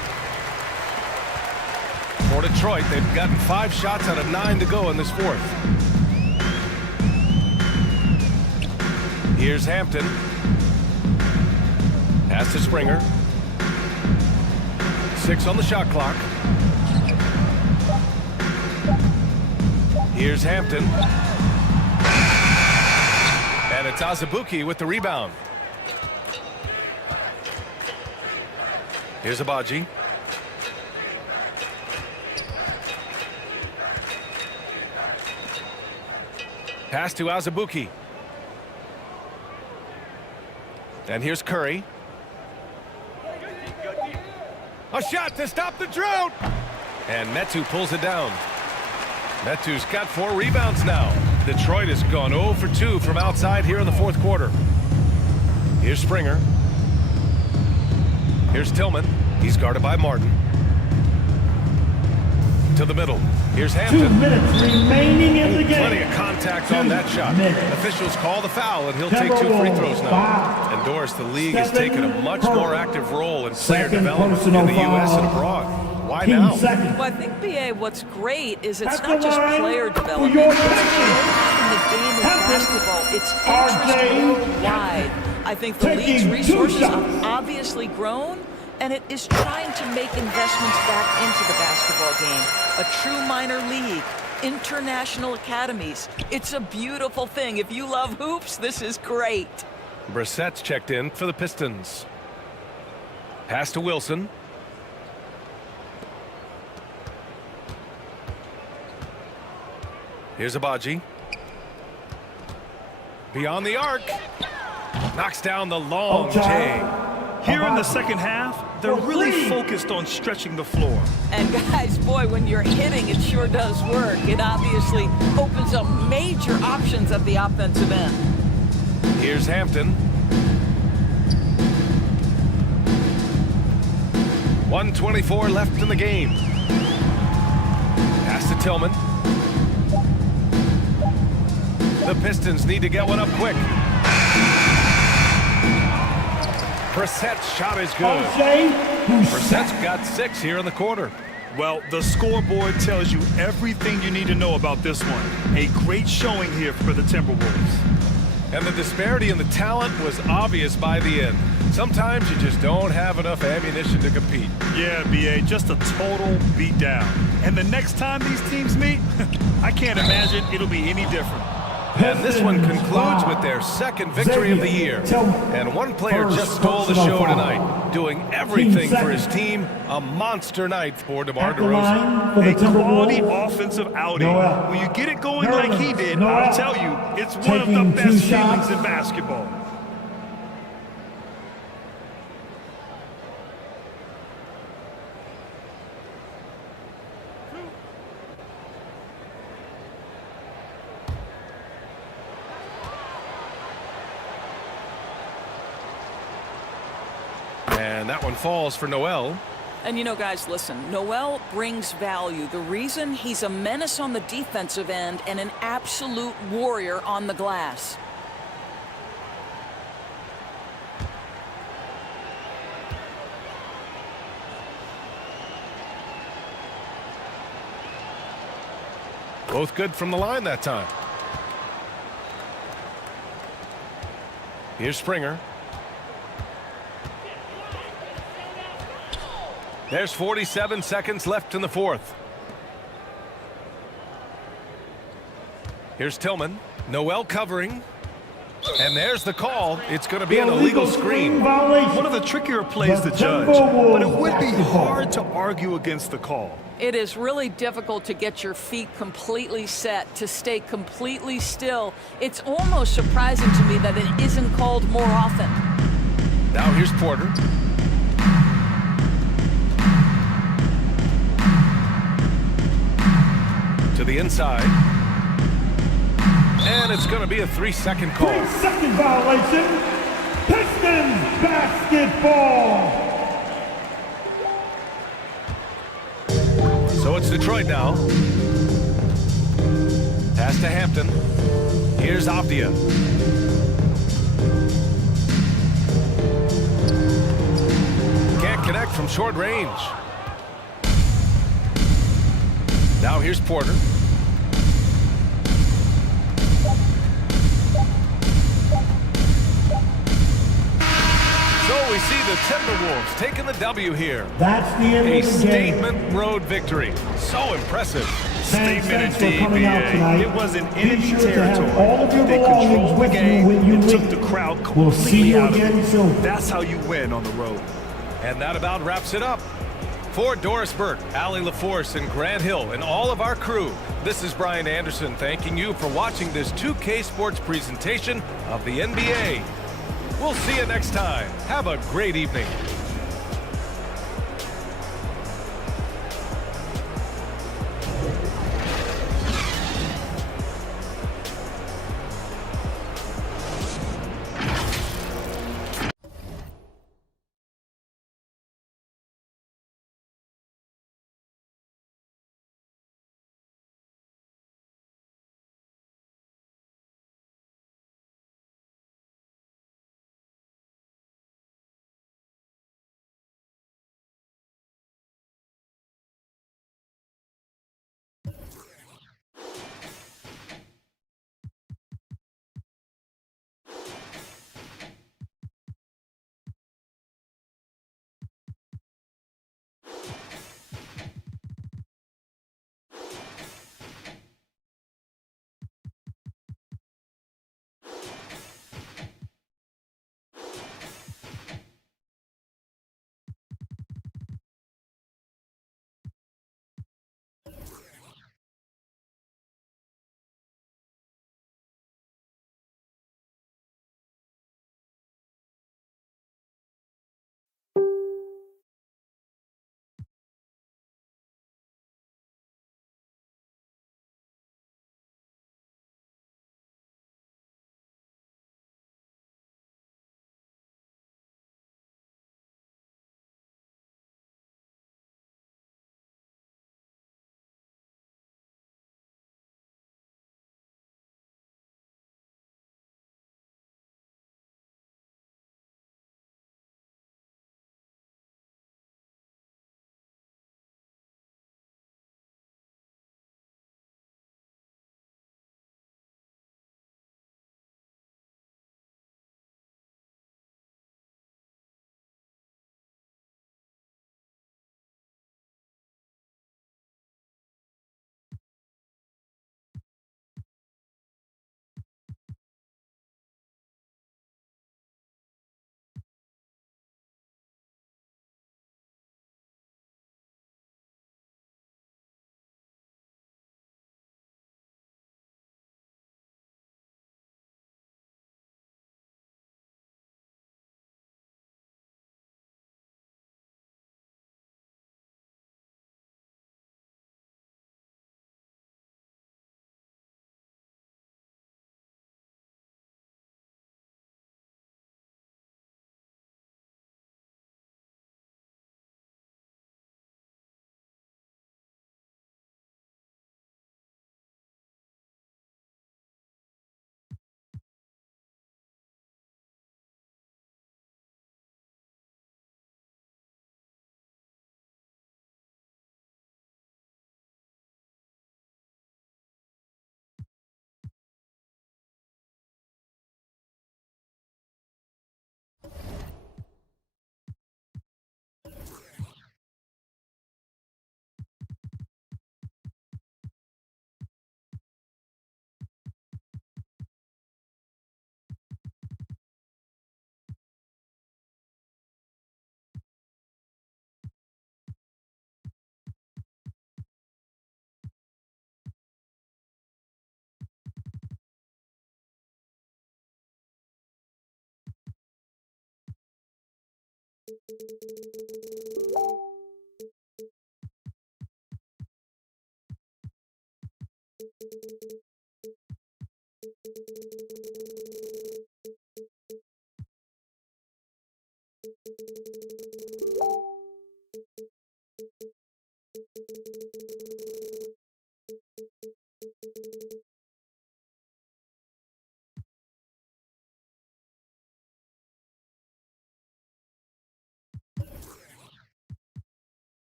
For Detroit, they've gotten 5 shots out of 9 to go in this fourth. Here's Hampton. Pass to Springer. 6 on the shot clock. Here's Hampton. And it's Azubuike with the rebound. Here's Agbaji. Pass to Azubuike. And here's Curry. A shot to stop the drought. And Metu pulls it down. Metu's got 4 rebounds now. Detroit has gone 0 for 2 from outside here in the fourth quarter. Here's Springer. Here's Tillman. He's guarded by Martin. To the middle. Here's Hampton. 2 minutes remaining in the game. Plenty of contact on that shot. Officials call the foul, and he'll take 2 free throws now. And Doris, the league has taken a much more active role in player development in the U.S. and abroad. Why now? Well, I think, B.A., what's great is it's not just player development. It's in the game of basketball. It's interest worldwide. I think the league's resources have obviously grown, and it is trying to make investments back into the basketball game. A true minor league, international academies. It's a beautiful thing. If you love hoops, this is great. Brissett's checked in for the Pistons. Pass to Wilson. Here's Agbaji. Beyond the arc. Knocks down the long J. Here in the second half, they're really focused on stretching the floor. And guys, boy, when you're hitting, it sure does work. It obviously opens up major options at the offensive end. Here's Hampton. 1:24 left in the game. Pass to Tillman. The Pistons need to get one up quick. Brissett's shot is good. Brissett's got 6 here in the quarter. Well, the scoreboard tells you everything you need to know about this one. A great showing here for the Timberwolves. And the disparity in the talent was obvious by the end. Sometimes you just don't have enough ammunition to compete. Yeah, B.A., just a total beatdown. And the next time these teams meet, I can't imagine it'll be any different. And this one concludes with their second victory of the year. And one player just stole the show tonight, doing everything for his team. A monster night for DeMar DeRozan. A quality offensive outing. When you get it going like he did, I'll tell you, it's one of the best feelings in basketball. And that one falls for Noel. And you know, guys, listen, Noel brings value. The reason he's a menace on the defensive end and an absolute warrior on the glass. Both good from the line that time. Here's Springer. There's 47 seconds left in the fourth. Here's Tillman. Noel covering. And there's the call. It's going to be an illegal screen. One of the trickier plays to judge, but it would be hard to argue against the call. It is really difficult to get your feet completely set, to stay completely still. It's almost surprising to me that it isn't called more often. Now here's Porter. To the inside. And it's going to be a 3-second call. 3-second violation. Pistons basketball. So it's Detroit now. Pass to Hampton. Here's Avdia. Can't connect from short range. Now here's Porter. So we see the Timberwolves taking the W here. That's the end A of the game. statement road victory. So impressive. Fans, Statement thanks for indeed, coming out BA. tonight. It wasn't Be enemy sure to have territory. all of your They belongings controlled the with you game when you and took leave. the crowd We'll completely see you out of again it. soon. That's how you win on the road. And that about wraps it up. For Doris Burke, Allie LaForce, and Grant Hill, and all of our crew, this is Brian Anderson thanking you for watching this 2K Sports presentation of the NBA. We'll see you next time. Have a great evening.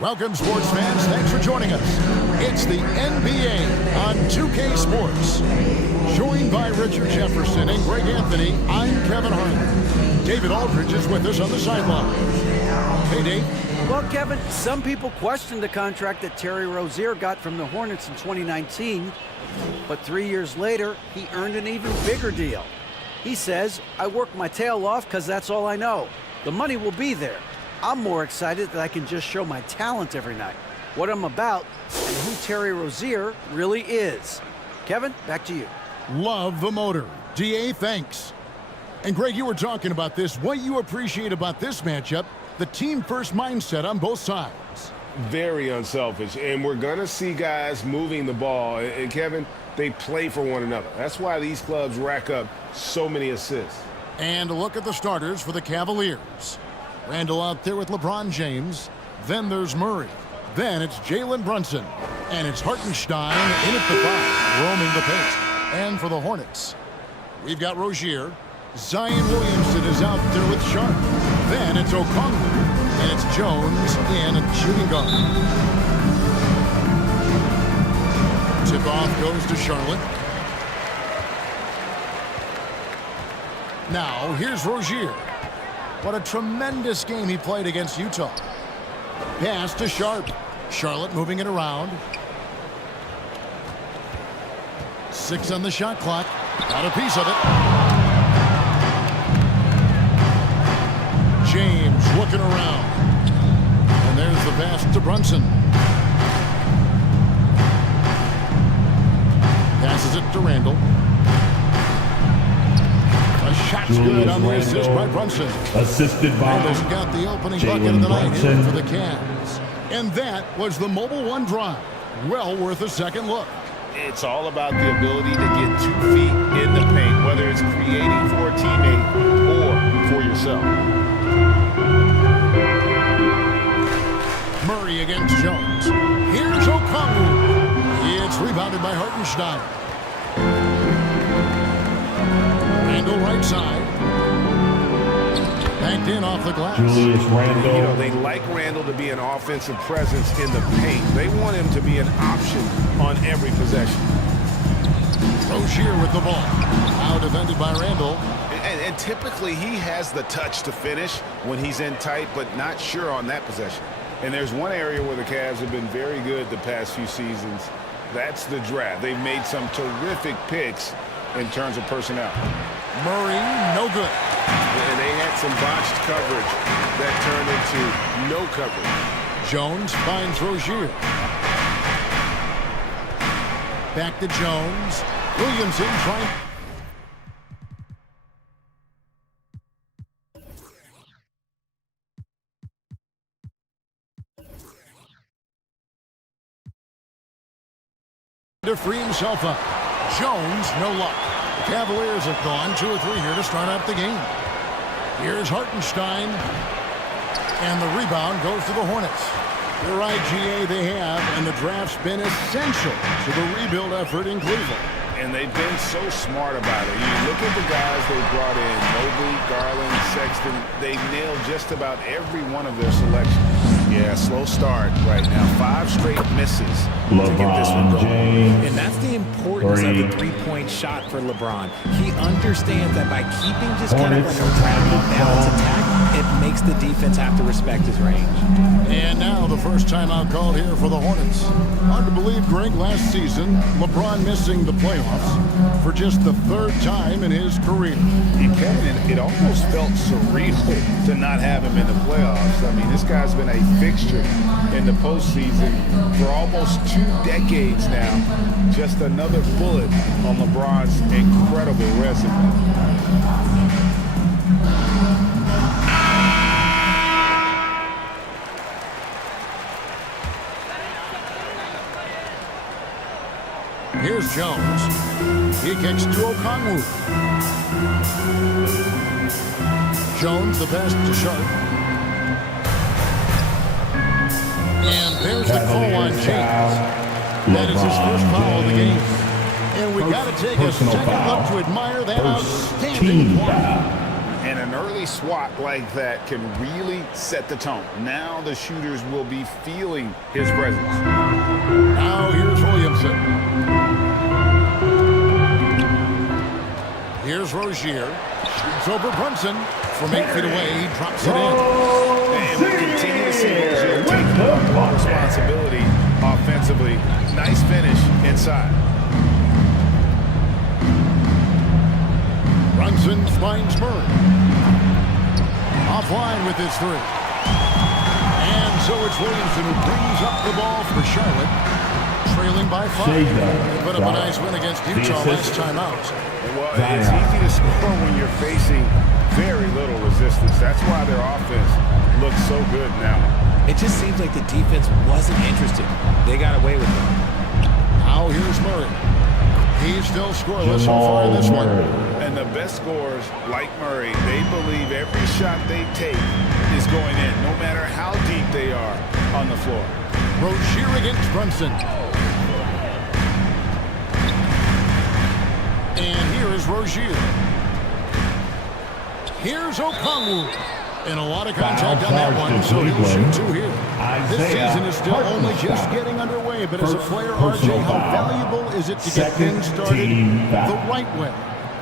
Welcome, sports fans. Thanks for joining us. It's the NBA on 2K Sports. Joined by Richard Jefferson and Greg Anthony, I'm Kevin Harlan. David Aldridge is with us on the sideline. Hey, Dave. Well, Kevin, some people question the contract that Terry Rozier got from the Hornets in 2019, but 3 years later, he earned an even bigger deal. He says, I work my tail off because that's all I know. The money will be there. I'm more excited that I can just show my talent every night, what I'm about, and who Terry Rozier really is. Kevin, back to you. Love the motor. DA, thanks. And Greg, you were talking about this. What you appreciate about this matchup, the team-first mindset on both sides. Very unselfish, and we're going to see guys moving the ball. And Kevin, they play for one another. That's why these clubs rack up so many assists. And a look at the starters for the Cavaliers. Randall out there with LeBron James. Then there's Murray. Then it's Jalen Brunson. And it's Hartenstein in at the 5, roaming the paint. And for the Hornets, we've got Rozier. Zion Williamson is out there with Sharp. Then it's Okongwu. And it's Jones in at shooting guard. Tip-off goes to Charlotte. Now, here's Rozier. What a tremendous game he played against Utah. Pass to Sharp. Charlotte moving it around. 6 on the shot clock. Got a piece of it. James looking around. And there's the pass to Brunson. Passes it to Randall. A shot's good on the assist by Brunson. Assisted by Randall's got the opening bucket of the night here for the Cavs. And that was the Mobile One drive. Well worth a second look. It's all about the ability to get 2 feet in the paint, whether it's creating for a teammate or for yourself. Murray against Jones. Here's Okongwu. It's rebounded by Hartenstein. Randall right side. Backed in off the glass. Julius Randle. You know, they like Randall to be an offensive presence in the paint. They want him to be an option on every possession. Rozier with the ball. Now defended by Randall. And typically he has the touch to finish when he's in tight, but not sure on that possession. And there's one area where the Cavs have been very good the past few seasons. That's the draft. They've made some terrific picks in terms of personnel. Murray, no good. And they had some botched coverage that turned into no coverage. Jones finds Rozier. Back to Jones. Williamson trying. To free himself up. Jones, no luck. The Cavaliers have gone 2 or 3 here to start out the game. Here's Hartenstein. And the rebound goes to the Hornets. You're right, GA, they have, and the draft's been essential to the rebuild effort in Cleveland. And they've been so smart about it. You look at the guys they brought in, Mobley, Garland, Sexton. They nailed just about every one of their selections. Yeah, slow start right now. 5 straight misses to get this one going. And that's the importance of the three-point shot for LeBron. He understands that by keeping just kind of like a rapid balance attack, it makes the defense have to respect his range. And now the first timeout called here for the Hornets. Hard to believe, Greg, last season, LeBron missing the playoffs for just the 3rd time in his career. You can, and it almost felt surreal to not have him in the playoffs. I mean, this guy's been a fixture in the postseason for almost 2 decades now. Just another bullet on LeBron's incredible resume. Here's Jones. He kicks to Okongwu. Jones, the pass to Sharp. And there's the call on James. That is his first foul of the game. And we got to take a second look to admire that outstanding play. And an early swat like that can really set the tone. Now the shooters will be feeling his presence. Now here's Williamson. Here's Rozier. Shoots over Brunson. From 8 feet away, he drops it in. And we continue to see Rozier taking more responsibility offensively. Nice finish inside. Brunson finds Murray. Offline with his three. And so it's Williamson who brings up the ball for Charlotte. Trailing by 5. They put up a nice win against Utah last time out. Well, it's easy to score when you're facing very little resistance. That's why their offense looks so good now. It just seems like the defense wasn't interested. They got away with it. Now here's Murray. He's still scoreless so far in this one. And the best scorers, like Murray, they believe every shot they take is going in, no matter how deep they are on the floor. Rozier against Brunson. And here is Rozier. Here's Okongwu. And a lot of contact on that one, so he'll shoot 2 here. This season is still only just getting underway, but as a player, RJ, how valuable is it to get things started the right way?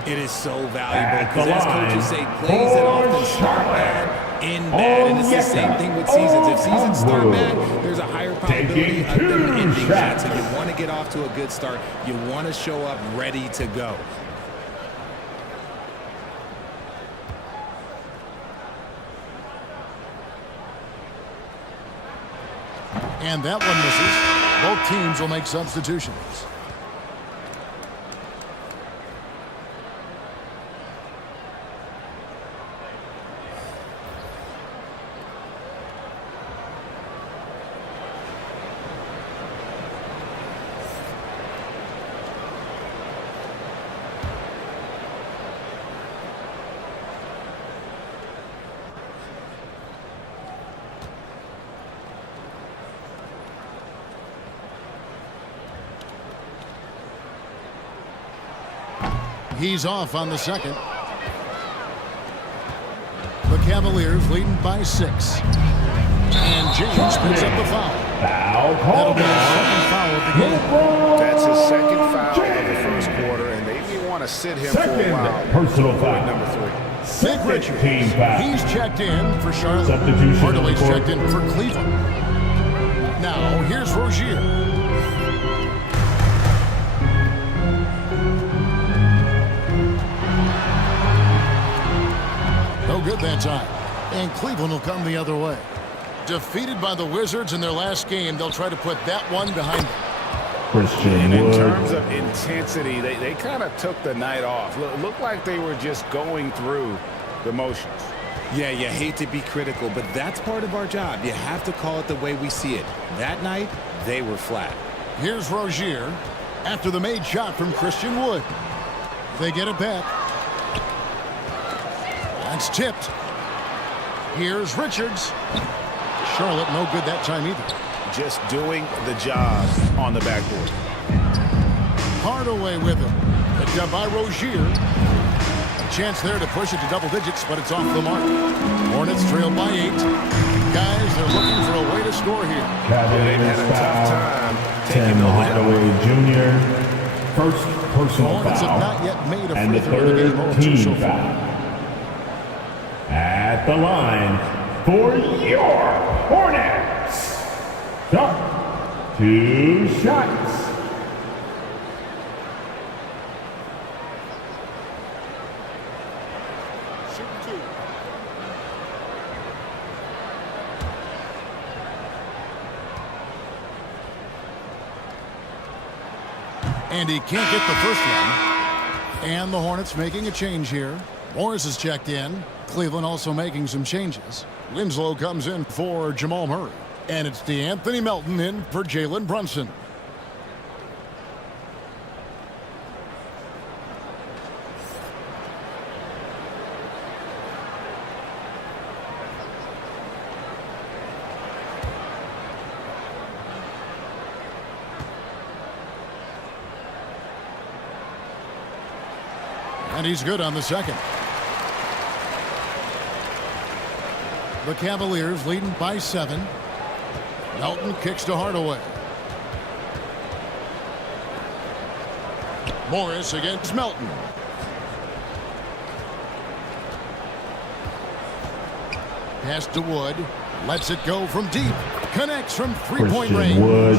It is so valuable because, as coaches say, plays that often start bad, end bad, and it's the same thing with seasons. If seasons start bad, there's a higher probability of them ending bad. So you want to get off to a good start. You want to show up ready to go. And that one misses. Both teams will make substitutions. He's off on the second. The Cavaliers leading by 6. And James picks up the foul. That'll be his second foul of the game. That's his second foul of the first quarter, and they may want to sit him for a while. Personal foul. Number 3. Big Richard. He's checked in for Charlotte. Hardaway's checked in for Cleveland. Now here's Rozier. No good that time. And Cleveland will come the other way. Defeated by the Wizards in their last game, they'll try to put that one behind them. And in terms of intensity, they kind of took the night off. Looked like they were just going through the motions. Yeah, you hate to be critical, but that's part of our job. You have to call it the way we see it. That night, they were flat. Here's Rozier after the made shot from Christian Wood. They get it back. That's tipped. Here's Richards. Charlotte no good that time either. Just doing the job on the backboard. Hardaway with him. Picked up by Rozier. A chance there to push it to double digits, but it's off the mark. Hornets trail by 8. Guys, they're looking for a way to score here. Cavaliers had a tough time Tim Hardaway Jr. First personal Hornets foul. have not yet made a And free the throw in the game third team so far. foul. At the line for your Hornets. Sharp. 2 shots. And he can't get the first one. And the Hornets making a change here. Morris is checked in. Cleveland also making some changes. Winslow comes in for Jamal Murray. And it's DeAnthony Melton in for Jalen Brunson. And he's good on the second. The Cavaliers leading by 7. Melton kicks to Hardaway. Morris against Melton. Pass to Wood. Lets it go from deep. Connects from three-point range. Wood,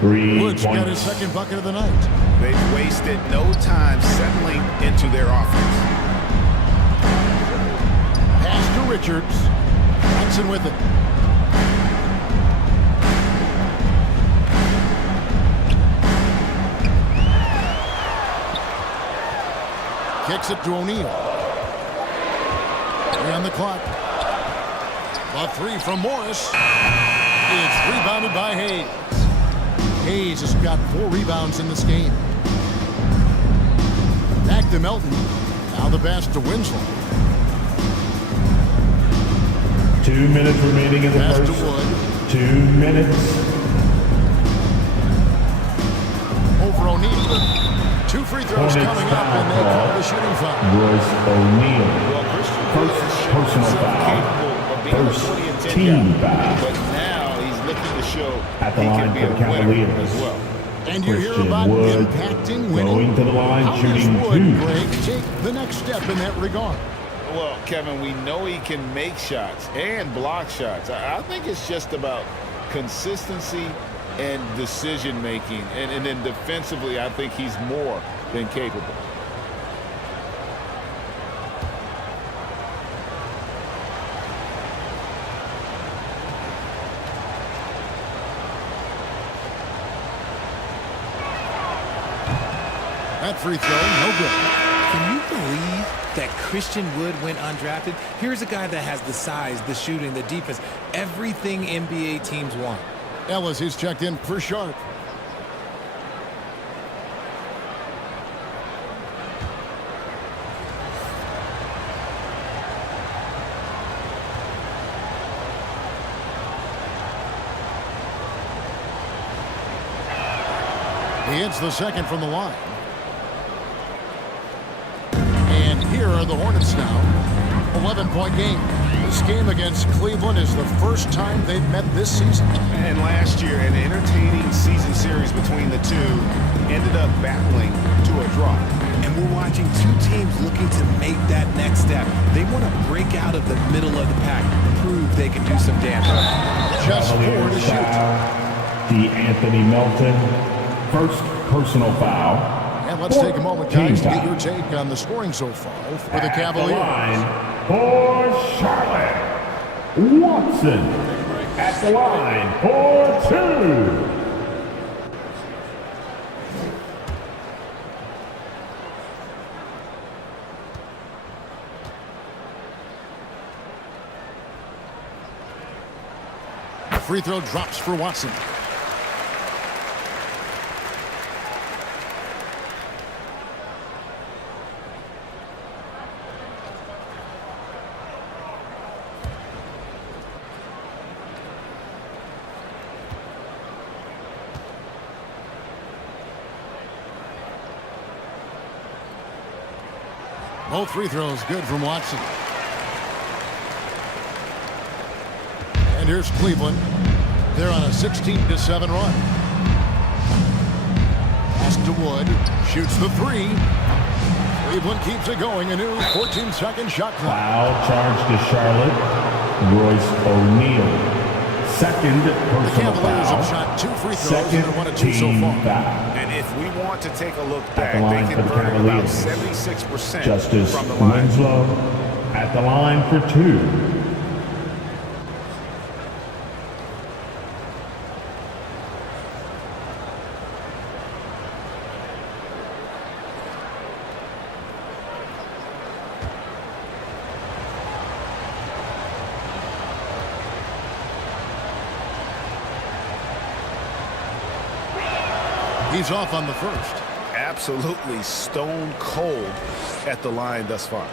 3 Wood's got his points. second bucket of the night. They've wasted no time settling into their offense. Pass to Richards. Johnson with it. Kicks it to O'Neal. 3 on the clock. A 3 from Morris. It's rebounded by Hayes. Hayes has got 4 rebounds in this game. Back to Melton. Now the pass to Winslow. 2 minutes remaining in the Pass to first. Wood. 2 minutes. Over O'Neal. 2 free throws Hornets coming up, and they call the shooting foul. Royce O'Neal. Well, Christian First Wood has shown personal himself foul. capable of being a First 20 and 10 team guy. foul. But now he's looking to show At the he line can be for a the winner Cavaliers. as well. And you hear Christian about Wood impacting winning. going to the line, How shooting does Wood, 2. Greg, take the next step in that regard? Well, Kevin, we know he can make shots and block shots. I think it's just about consistency and decision making. And then defensively, I think he's more than capable. That free throw, no good. Can you believe that Christian Wood went undrafted? Here's a guy that has the size, the shooting, the defense, everything NBA teams want. Ellis is checked in for Sharp. He hits the second from the line. And here are the Hornets now. 11-point game. This game against Cleveland is the first time they've met this season. And last year, an entertaining season series between the two ended up battling to a draw. And we're watching two teams looking to make that next step. They want to break out of the middle of the pack, prove they can do some damage. Just 4 to shoot. Anthony Melton. First personal foul. And let's take a moment, guys, to get your take on the scoring so far for the Cavaliers. For Charlotte, Watson at the line for 2. Free throw drops for Watson. Both free throws good from Watson. And here's Cleveland. They're on a 16-7 run. Pass to Wood. Shoots the 3. Cleveland keeps it going. A new 14-second shot clock. Foul charge to Charlotte. Royce O'Neal. Second personal The Cavaliers foul. have shot 2 free throws Second and they're 1 of 2 so team far. foul. And if we want to take a look At back, the line they for can the burn about Cavaliers. 76% Justice from the line. Winslow at the line for 2. He's off on the first. Absolutely stone cold at the line thus far.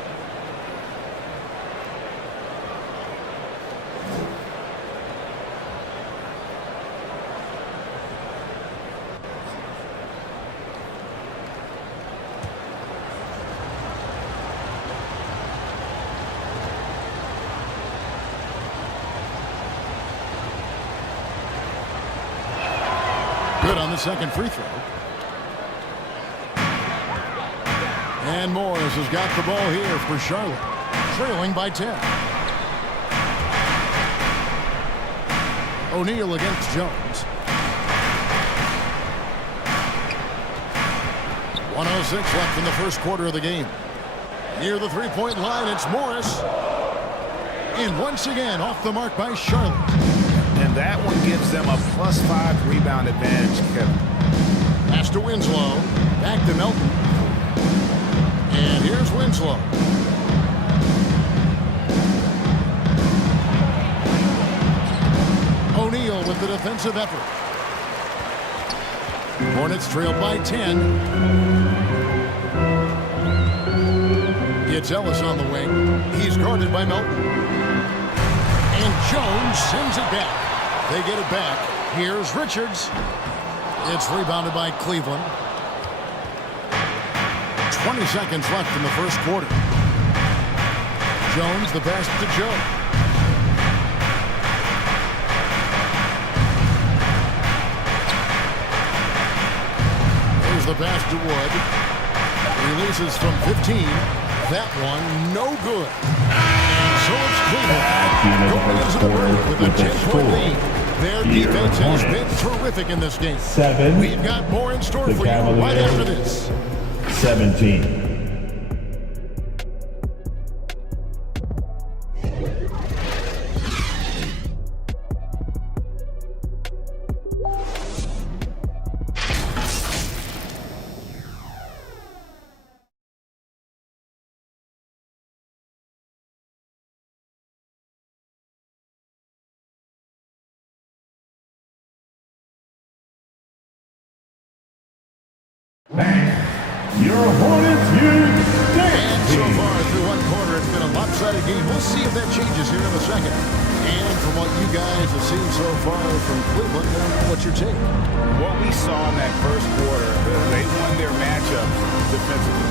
good on the second free throw. And Morris has got the ball here for Charlotte, trailing by 10. O'Neal against Jones. 1:06 left in the first quarter of the game. Near the three-point line, it's Morris. And once again, off the mark by Charlotte. And that one gives them a +5 rebound advantage, Kevin. Pass to Winslow. Back to Melton. And here's Winslow. O'Neal with the defensive effort. Hornets trail by 10. It's Ellis on the wing. He's guarded by Melton. And Jones sends it back. They get it back. Here's Richards. It's rebounded by Cleveland. 20 seconds left in the first quarter. Jones, the pass to Joe. There's the pass to Wood. Releases from 15. That one, no good. And so it's Cleveland going into the break with a 10-point lead. Their defense has been terrific in this game. We've got more in store for you right after this. 17. Your Hornets use And so far through one quarter, it's been a lopsided game. We'll see if that changes here in a second. And from what you guys have seen so far from Cleveland, what's your take? What we saw in that first quarter, they won their matchup defensively.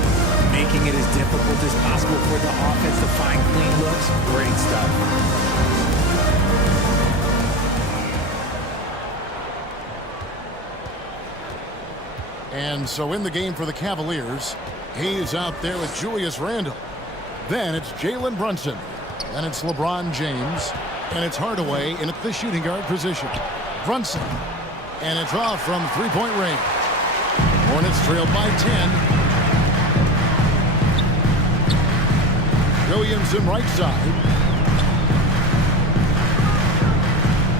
Making it as difficult as possible for the offense to find clean looks. Great stuff. And so in the game for the Cavaliers, he's out there with Julius Randle. Then it's Jalen Brunson. Then it's LeBron James. And it's Hardaway in at the shooting guard position. Brunson. And it's off from three-point range. Hornets trailed by 10. Williamson right side.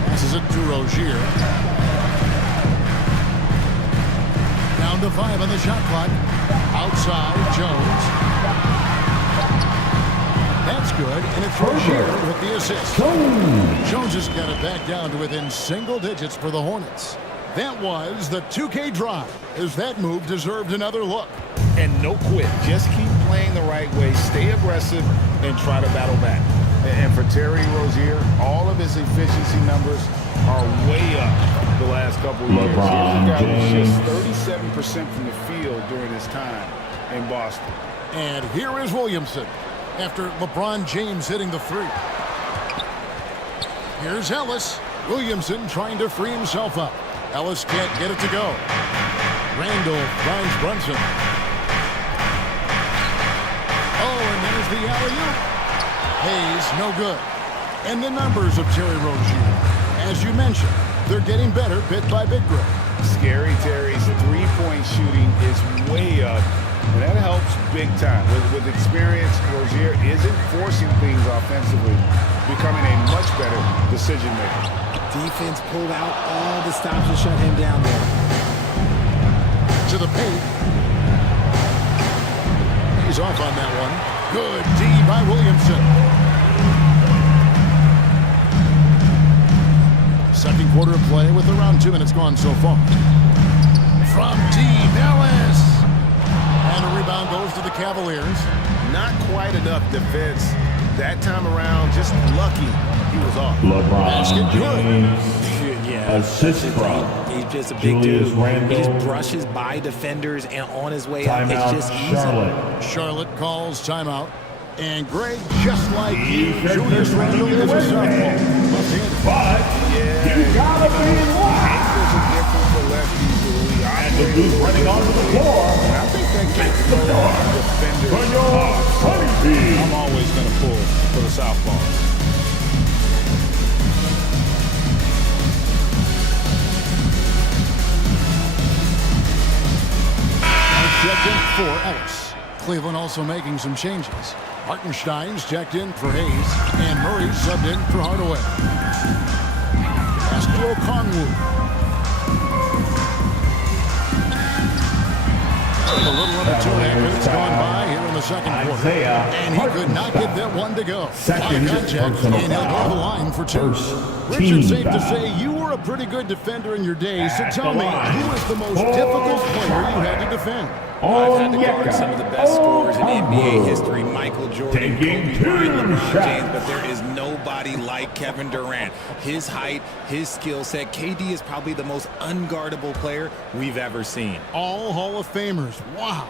Passes it to Rozier. Down to 5 on the shot clock. Outside, Jones. That's good, and it's Rozier with the assist. Jones has got it back down to within single digits for the Hornets. That was the 2K drive, as that move deserved another look. And no quit. Just keep playing the right way. Stay aggressive and try to battle back. And for Terry Rozier, all of his efficiency numbers are way up the last couple of years. Here's a guy who's just 37% from the field during his time in Boston. And here is Williamson after LeBron James hitting the three. Here's Ellis. Williamson trying to free himself up. Ellis can't get it to go. Randle finds Brunson. Oh, and there's the alley-oop. Hayes, no good. And the numbers of Terry Rozier. As you mentioned, they're getting better bit by bit, Greg. Scary Terry's three-point shooting is way up, and that helps big time. With experience, Rozier isn't forcing things offensively, becoming a much better decision maker. Defense pulled out all the stops to shut him down there. To the paint. He's off on that one. Good D by Williamson. Second quarter of play with around 2 minutes gone so far. From deep, Ellis. And a rebound goes to the Cavaliers. Not quite enough defense that time around. Just lucky he was off. LeBron James. Yeah, assist from he's just a big Julius dude. Randle. He just brushes by defenders and on his way up. Timeout, It's just easy. Charlotte. Charlotte calls timeout. And Greg, just like you, Julius Randle is a sophomore. But you gotta be Ankles are different for lefties. Look who's running onto the floor. I think that gets the those door. defenders For your off. honeybee. I'm always going to pull for the southpaws. Checked in for Ellis. Cleveland also making some changes. Hartenstein's checked in for Hayes, and Murray subbed in for Hardaway. Pass to Okongwu. A little under 2.5 minutes gone by here in the second quarter. And he could not get that one to go. Second Contact, personal and he'll go to the line for two. Richard, safe to say you were a pretty good defender in your days. So tell me, who is the most difficult player you had to defend? I've had to guard some of the best scorers in NBA history, Michael Jordan, Kobe Bryant, LeBron James, but there is nobody like Kevin Durant. His height, his skill set. KD is probably the most unguardable player we've ever seen. All Hall of Famers. Wow.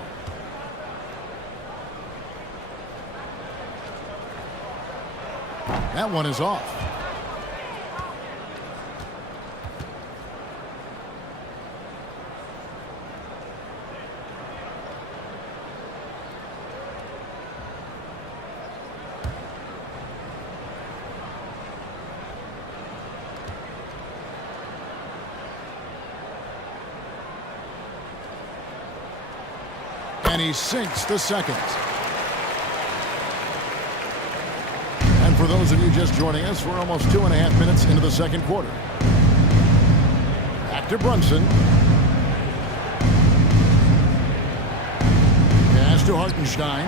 That one is off. And he sinks the second. And for those of you just joining us, we're almost 2.5 minutes into the second quarter. Back to Brunson. Pass to Hartenstein.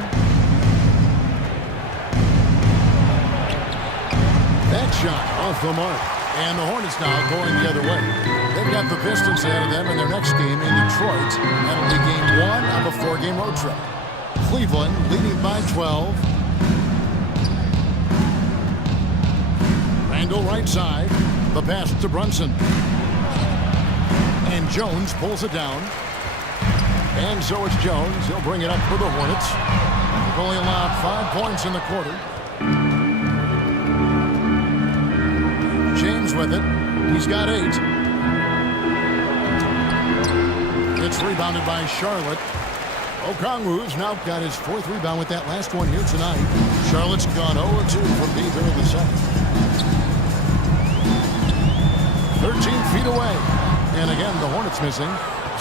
That shot off the mark. And the Hornets now going the other way. They've got the Pistons ahead of them in their next game in Detroit. That'll be game 1 of a 4-game road trip. Cleveland leading by 12. Randall right side. The pass to Brunson. And Jones pulls it down. And so it's Jones. He'll bring it up for the Hornets. They've only allowed 5 points in the quarter. James with it. He's got 8. It's rebounded by Charlotte. Okongwu's now got his 4th rebound with that last one here tonight. Charlotte's gone 0-2 from deep into the second. 13 feet away. And again, the Hornets missing.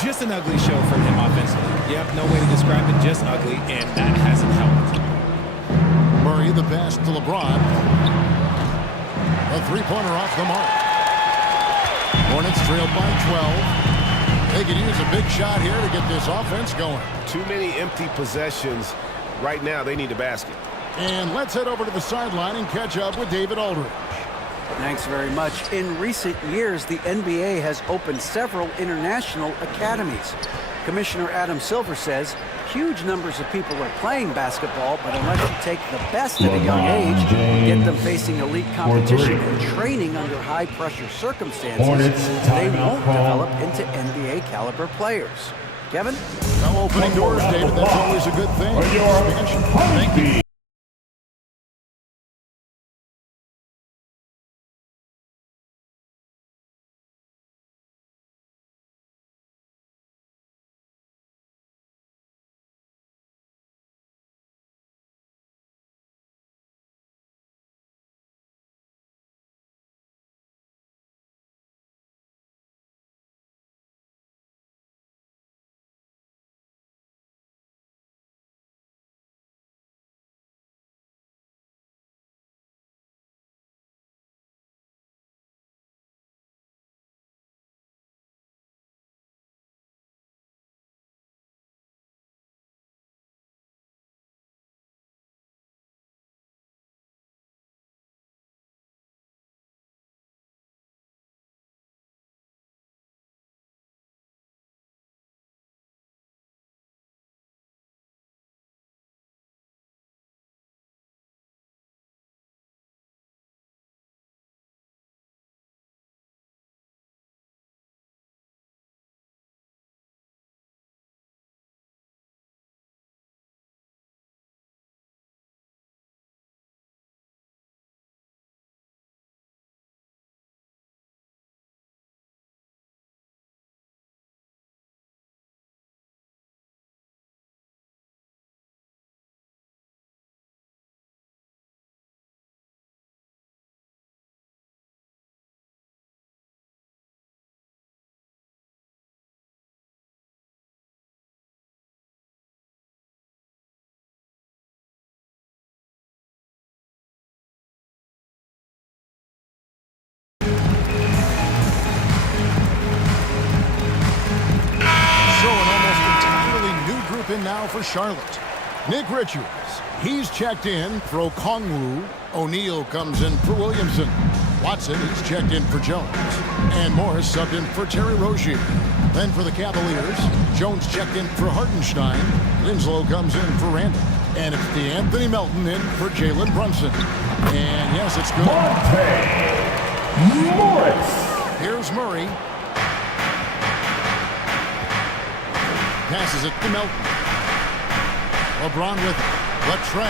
Just an ugly show from him offensively. Yep, no way to describe it, just ugly, and that hasn't helped. Murray, the pass to LeBron. A 3-pointer off the mark. Hornets trailed by 12. They could use a big shot here to get this offense going. Too many empty possessions. Right now, they need a basket. And let's head over to the sideline and catch up with David Aldridge. Thanks very much. In recent years, the NBA has opened several international academies. Commissioner Adam Silver says huge numbers of people are playing basketball, but unless you take the best at a young age, get them facing elite competition and training under high-pressure circumstances, they won't develop into NBA-caliber players. Kevin? No opening doors, David. That's always a good thing. Expansion. Thank you. in now for Charlotte. Nick Richards. He's checked in for Okongwu. O'Neal comes in for Williamson. Watson, he's checked in for Jones. And Morris subbed in for Terry Rozier. Then for the Cavaliers, Jones checked in for Hartenstein. Winslow comes in for Randall. And it's DeAnthony Melton in for Jalen Brunson. And yes, it's good. Morris. Here's Murray. Passes it to Melton. LeBron with it. Latrey.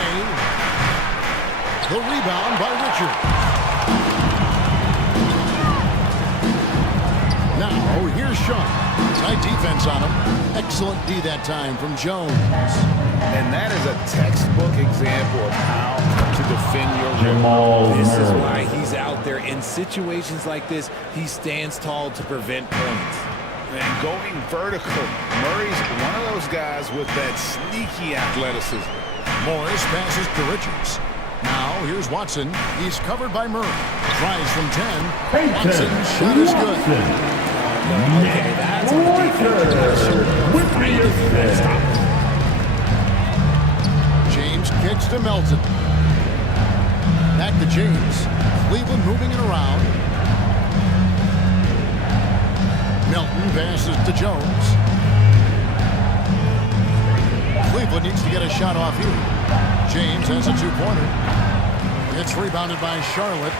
The rebound by Richard. Now, here's Sean. Tight defense on him. Excellent D that time from Jones. And that is a textbook example of how to defend your Jamal This is Murray. why he's out there. In situations like this, he stands tall to prevent points. And going vertical, Murray's one of those guys with that sneaky athleticism. Morris passes to Richards. Now, here's Watson. He's covered by Murray. Tries from 10. Watson's shot is good. Okay, that's on the defense. With the assist. James kicks to Melton. Back to James. Cleveland moving it around. Melton passes to Jones. Cleveland needs to get a shot off here. James has a two-pointer. It's rebounded by Charlotte.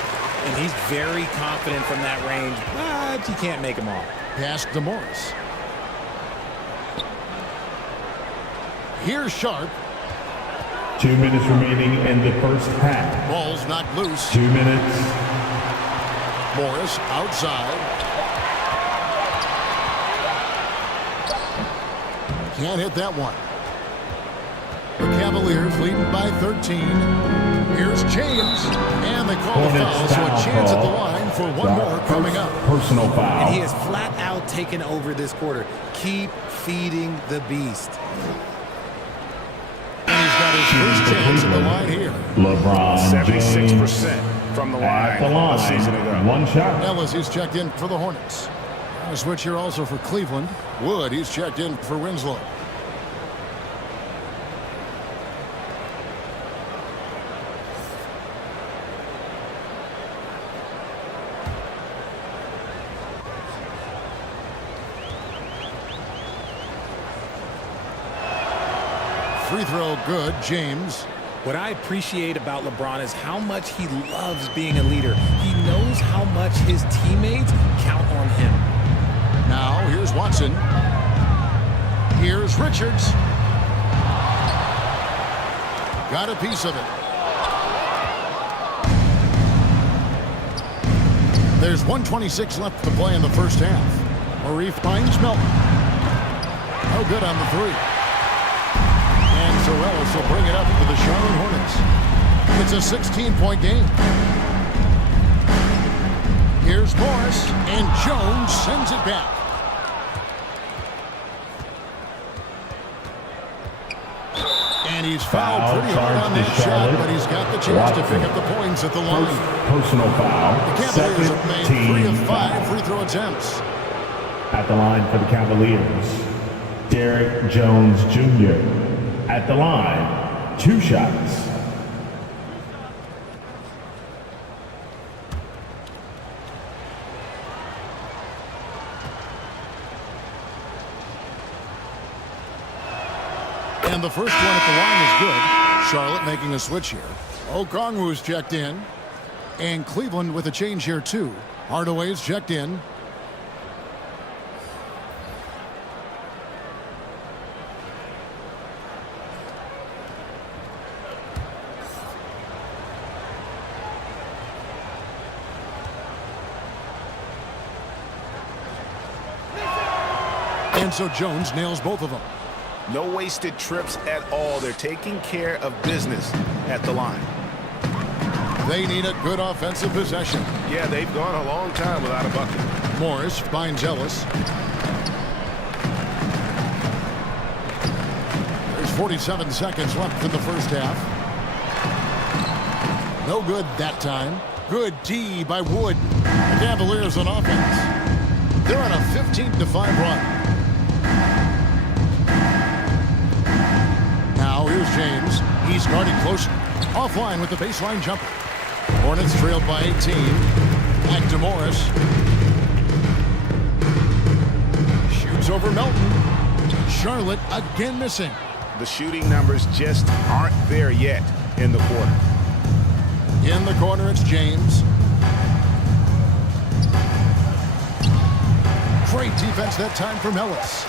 And he's very confident from that range, but you can't make him all. Pass to Morris. Here's Sharp. 2 minutes remaining in the first half. Ball's knocked loose. 2 minutes. Morris outside. Can't hit that one. The Cavaliers leading by 13. Here's James. And they call the foul, so a chance at the line for one more coming up. Personal foul. And he has flat out taken over this quarter. Keep feeding the beast. And he's got his first chance at the line here. LeBron James 76% from the at the line a season ago. line. One shot. Ellis, he's checked in for the Hornets. A switch here also for Cleveland. Wood, he's checked in for Winslow. Free throw good, James. What I appreciate about LeBron is how much he loves being a leader. He knows how much his teammates count on him. Now, here's Watson. Here's Richards. Got a piece of it. There's 1:26 left to play in the first half. Murray finds Melton. No good on the three. And Sorellis will bring it up for the Charlotte Hornets. It's a 16-point game. Here's Morris, and Jones sends it back. And he's fouled pretty hard on that shot, but he's got the chance to pick up the points at the line. Personal foul. The Cavaliers have made 3 of 5 free throw attempts. At the line for the Cavaliers, Derek Jones Jr. At the line, 2 shots. And the first one at the line is good. Charlotte making a switch here. Okongwu's checked in. And Cleveland with a change here too. Hardaway's checked in. And so Jones nails both of them. No wasted trips at all. They're taking care of business at the line. They need a good offensive possession. Yeah, they've gone a long time without a bucket. Morris finds Ellis. There's 47 seconds left in the first half. No good that time. Good D by Wood. The Cavaliers on offense. They're on a 15-5 run. James. He's guarded closer. Offline with the baseline jumper. Hornets trailed by 18. Back to Morris. Shoots over Melton. Charlotte again missing. The shooting numbers just aren't there yet in the quarter. In the corner, it's James. Great defense that time from Ellis.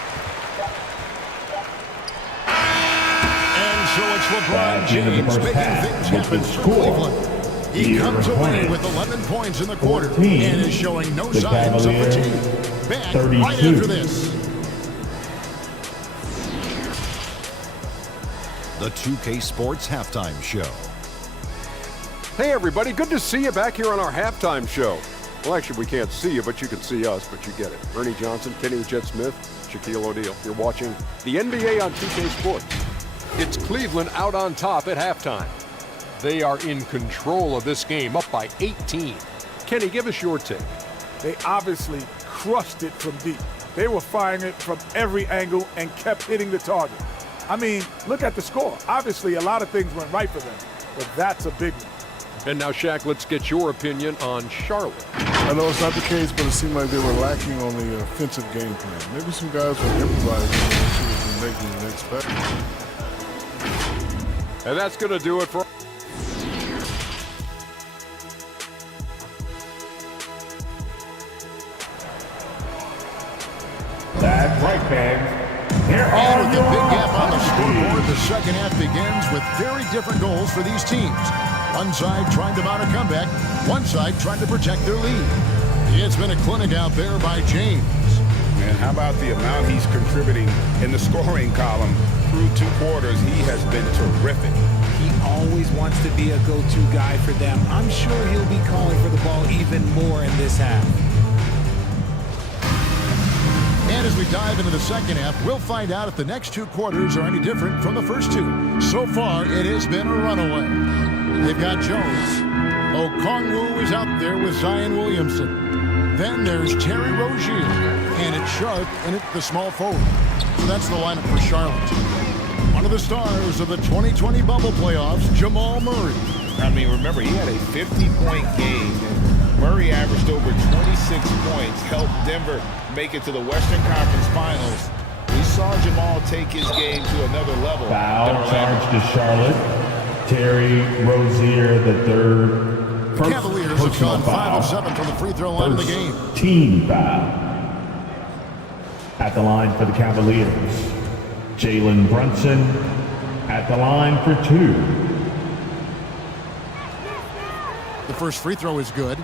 And so it's LeBron James making things happen for Cleveland. He comes away with 11 points in the quarter and is showing no signs of fatigue. Back right after this. The 2K Sports Halftime Show. Hey everybody, good to see you back here on our halftime show. Well, actually, we can't see you, but you can see us, but you get it. Ernie Johnson, Kenny the Jet Smith, Shaquille O'Neal. You're watching the NBA on 2K Sports. It's Cleveland out on top at halftime. They are in control of this game, up by 18. Kenny, give us your take. They obviously crushed it from deep. They were firing it from every angle and kept hitting the target. I mean, look at the score. Obviously, a lot of things went right for them, but that's a big one. And now, Shaq, let's get your opinion on Charlotte. I know it's not the case, but it seemed like they were lacking on the offensive game plan. Maybe some guys were improvising and see what they're making and expect. And that's going to do it for... That's right, fans. Here And are with the your big gap on the scoreboard, the opportunities. second half begins with very different goals for these teams. One side trying to mount a comeback, one side trying to protect their lead. It's been a clinic out there by James. And how about the amount he's contributing in the scoring column through 2 quarters? He has been terrific. He always wants to be a go-to guy for them. I'm sure he'll be calling for the ball even more in this half. And as we dive into the second half, we'll find out if the next 2 quarters are any different from the first 2. So far, it has been a runaway. They've got Jones. Okongwu is out there with Zion Williamson. Then there's Terry Rozier. And it's Sharp in it, the small forward. So that's the lineup for Charlotte. One of the stars of the 2020 bubble playoffs, Jamal Murray. I mean, remember, he had a 50-point game. And Murray averaged over 26 points, helped Denver make it to the Western Conference Finals. We saw Jamal take his game to another level. Foul charge to Charlotte. Terry Rozier, the third. The Cavaliers have gone 5 of 7 from the free throw line of the game. Team foul. At the line for the Cavaliers, Jalen Brunson at the line for 2. The first free throw is good.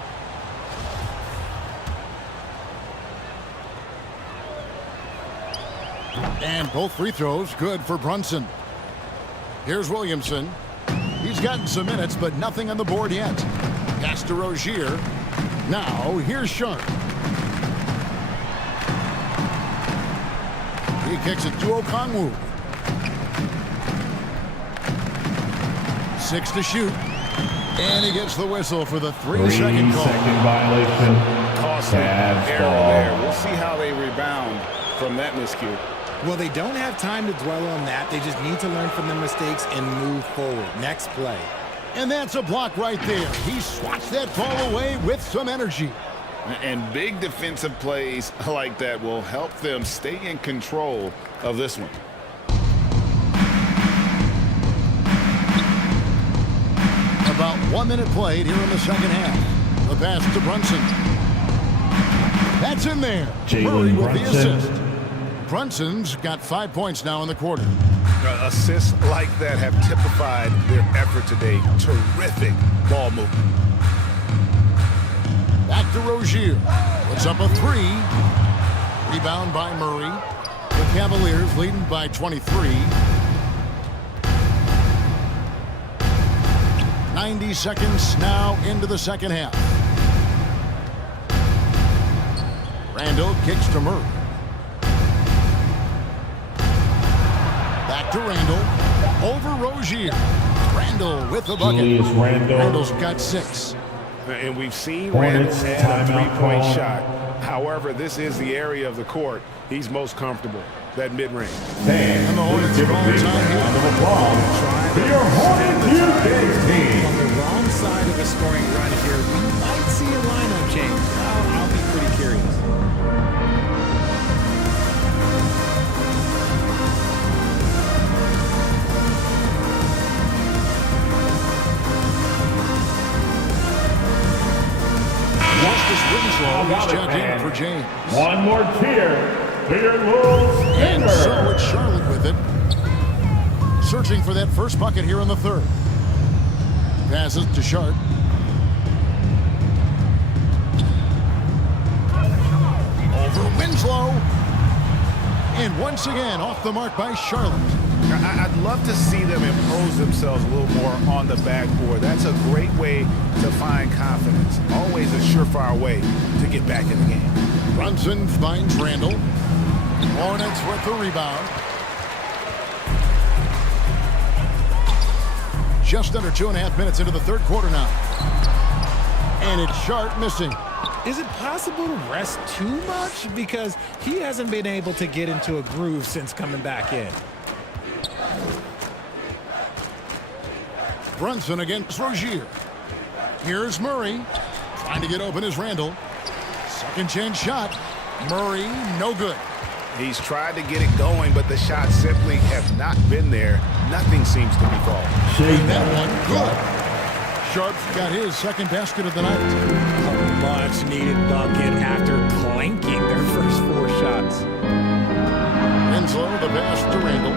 And both free throws good for Brunson. Here's Williamson. He's gotten some minutes, but nothing on the board yet. Pass to Rozier. Now, here's Sharp. He kicks it to Okongwu. 6 to shoot. And he gets the whistle for the 3-second call. 3-second violation. Costly Cavs error ball. there. We'll see how they rebound from that miscue. Well, they don't have time to dwell on that. They just need to learn from their mistakes and move forward. Next play. And that's a block right there. He swats that ball away with some energy. And big defensive plays like that will help them stay in control of this one. About 1 minute played here in the second half. The pass to Brunson. That's in there. Murray Jalen with the Brunson. assist. Brunson's got 5 points now in the quarter. Assists like that have typified their effort today. Terrific ball movement. Back to Rozier. Puts up a 3. Rebound by Murray. The Cavaliers leading by 23. 90 seconds now into the second half. Randall kicks to Murray. Back to Randall. Over Rozier. Randall with the bucket. Julius Randle. Randall's got 6. And we've seen Hornets Randall add a timeout three-point call. shot. However, this is the area of the court he's most comfortable, that mid-range. And the Hornets give all time round of applause for your Hornets UK team. On the wrong side of a scoring run here, we might see a lineup change. I'll be pretty curious. Winslow, he's checked in for James. One more cheer for your little And Skinner. so it's Charlotte with it. Searching for that first bucket here in the third. Passes to Sharp. Over Winslow. And once again, off the mark by Charlotte. I'd love to see them impose themselves a little more on the backboard. That's a great way to find confidence. Always a surefire way to get back in the game. Brunson finds Randall. Hornets with the rebound. Just under 2.5 minutes into the third quarter now. And it's Sharp missing. Is it possible to rest too much? Because he hasn't been able to get into a groove since coming back in. Brunson against Rozier. Here's Murray. Trying to get open is Randall. Second chance shot. Murray, no good. He's tried to get it going, but the shots simply have not been there. Nothing seems to be falling. And that one, good. Sharp's got his second basket of the night. A much-needed bucket after clanking their first 4 shots. Winslow, the pass to Randall.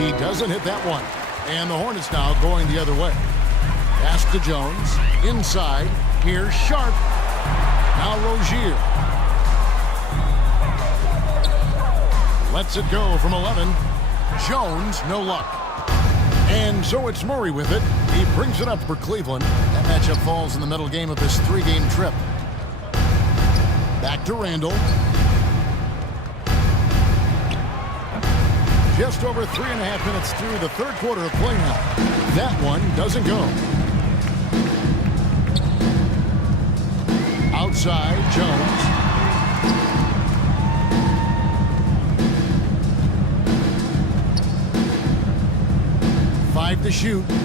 He doesn't hit that one. And the Hornets now going the other way. Pass to Jones. Inside. Here's Sharp. Now Rozier. Lets it go from 11. Jones, no luck. And so it's Murray with it. He brings it up for Cleveland. That matchup falls in the middle game of this 3-game trip. Back to Randall. Just over 3.5 minutes through the third quarter of play now. That one doesn't go. Outside, Jones. Five to shoot. And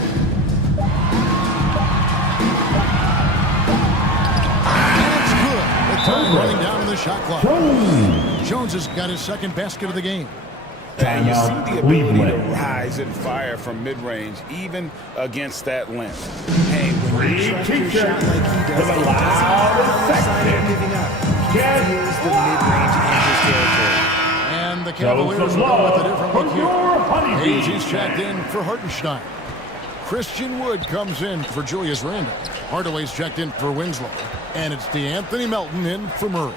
it's good. The time running down in the shot clock. Jones has got his second basket of the game. And you see the ability to rise and fire from mid-range, even against that length. Hey, when you trust your shot like he does, it doesn't matter how much side you're giving up. He feels the mid-range in his territory. And the Cavaliers will go with a different look here. Hayes is checked in for Hartenstein. Christian Wood comes in for Julius Randle. Hardaway's checked in for Winslow. And it's DeAnthony Melton in for Murray.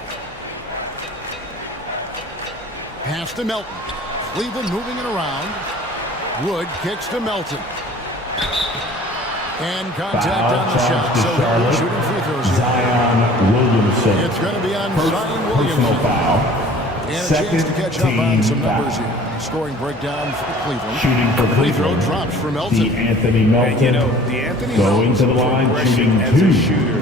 Pass to Melton. Cleveland moving it around. Wood kicks to Melton. And contact on the shot. So we're shooting free throws here. Zion Williamson. It's going to be on First Zion personal Williamson. foul. And a Second chance to catch up on some team numbers foul. here. Scoring breakdown for Cleveland. Shooting for Free throw Cleveland. drops for Melton. DeAnthony Melton. And, you know, DeAnthony going Melton's to the line, progression shooting as 2. a shooter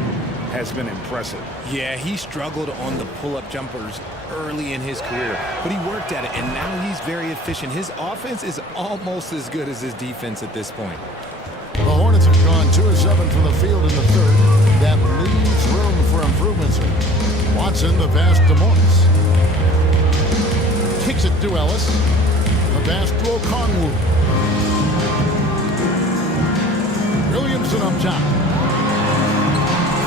has been impressive. Yeah, he struggled on the pull-up jumpers early in his career, but he worked at it, and now he's very efficient. His offense is almost as good as his defense at this point. The Hornets have gone 2 of 7 from the field in the third. That leaves room for improvements. Watson, the pass to Morris. Kicks it to Ellis. The pass to Okongwu. Williamson up top.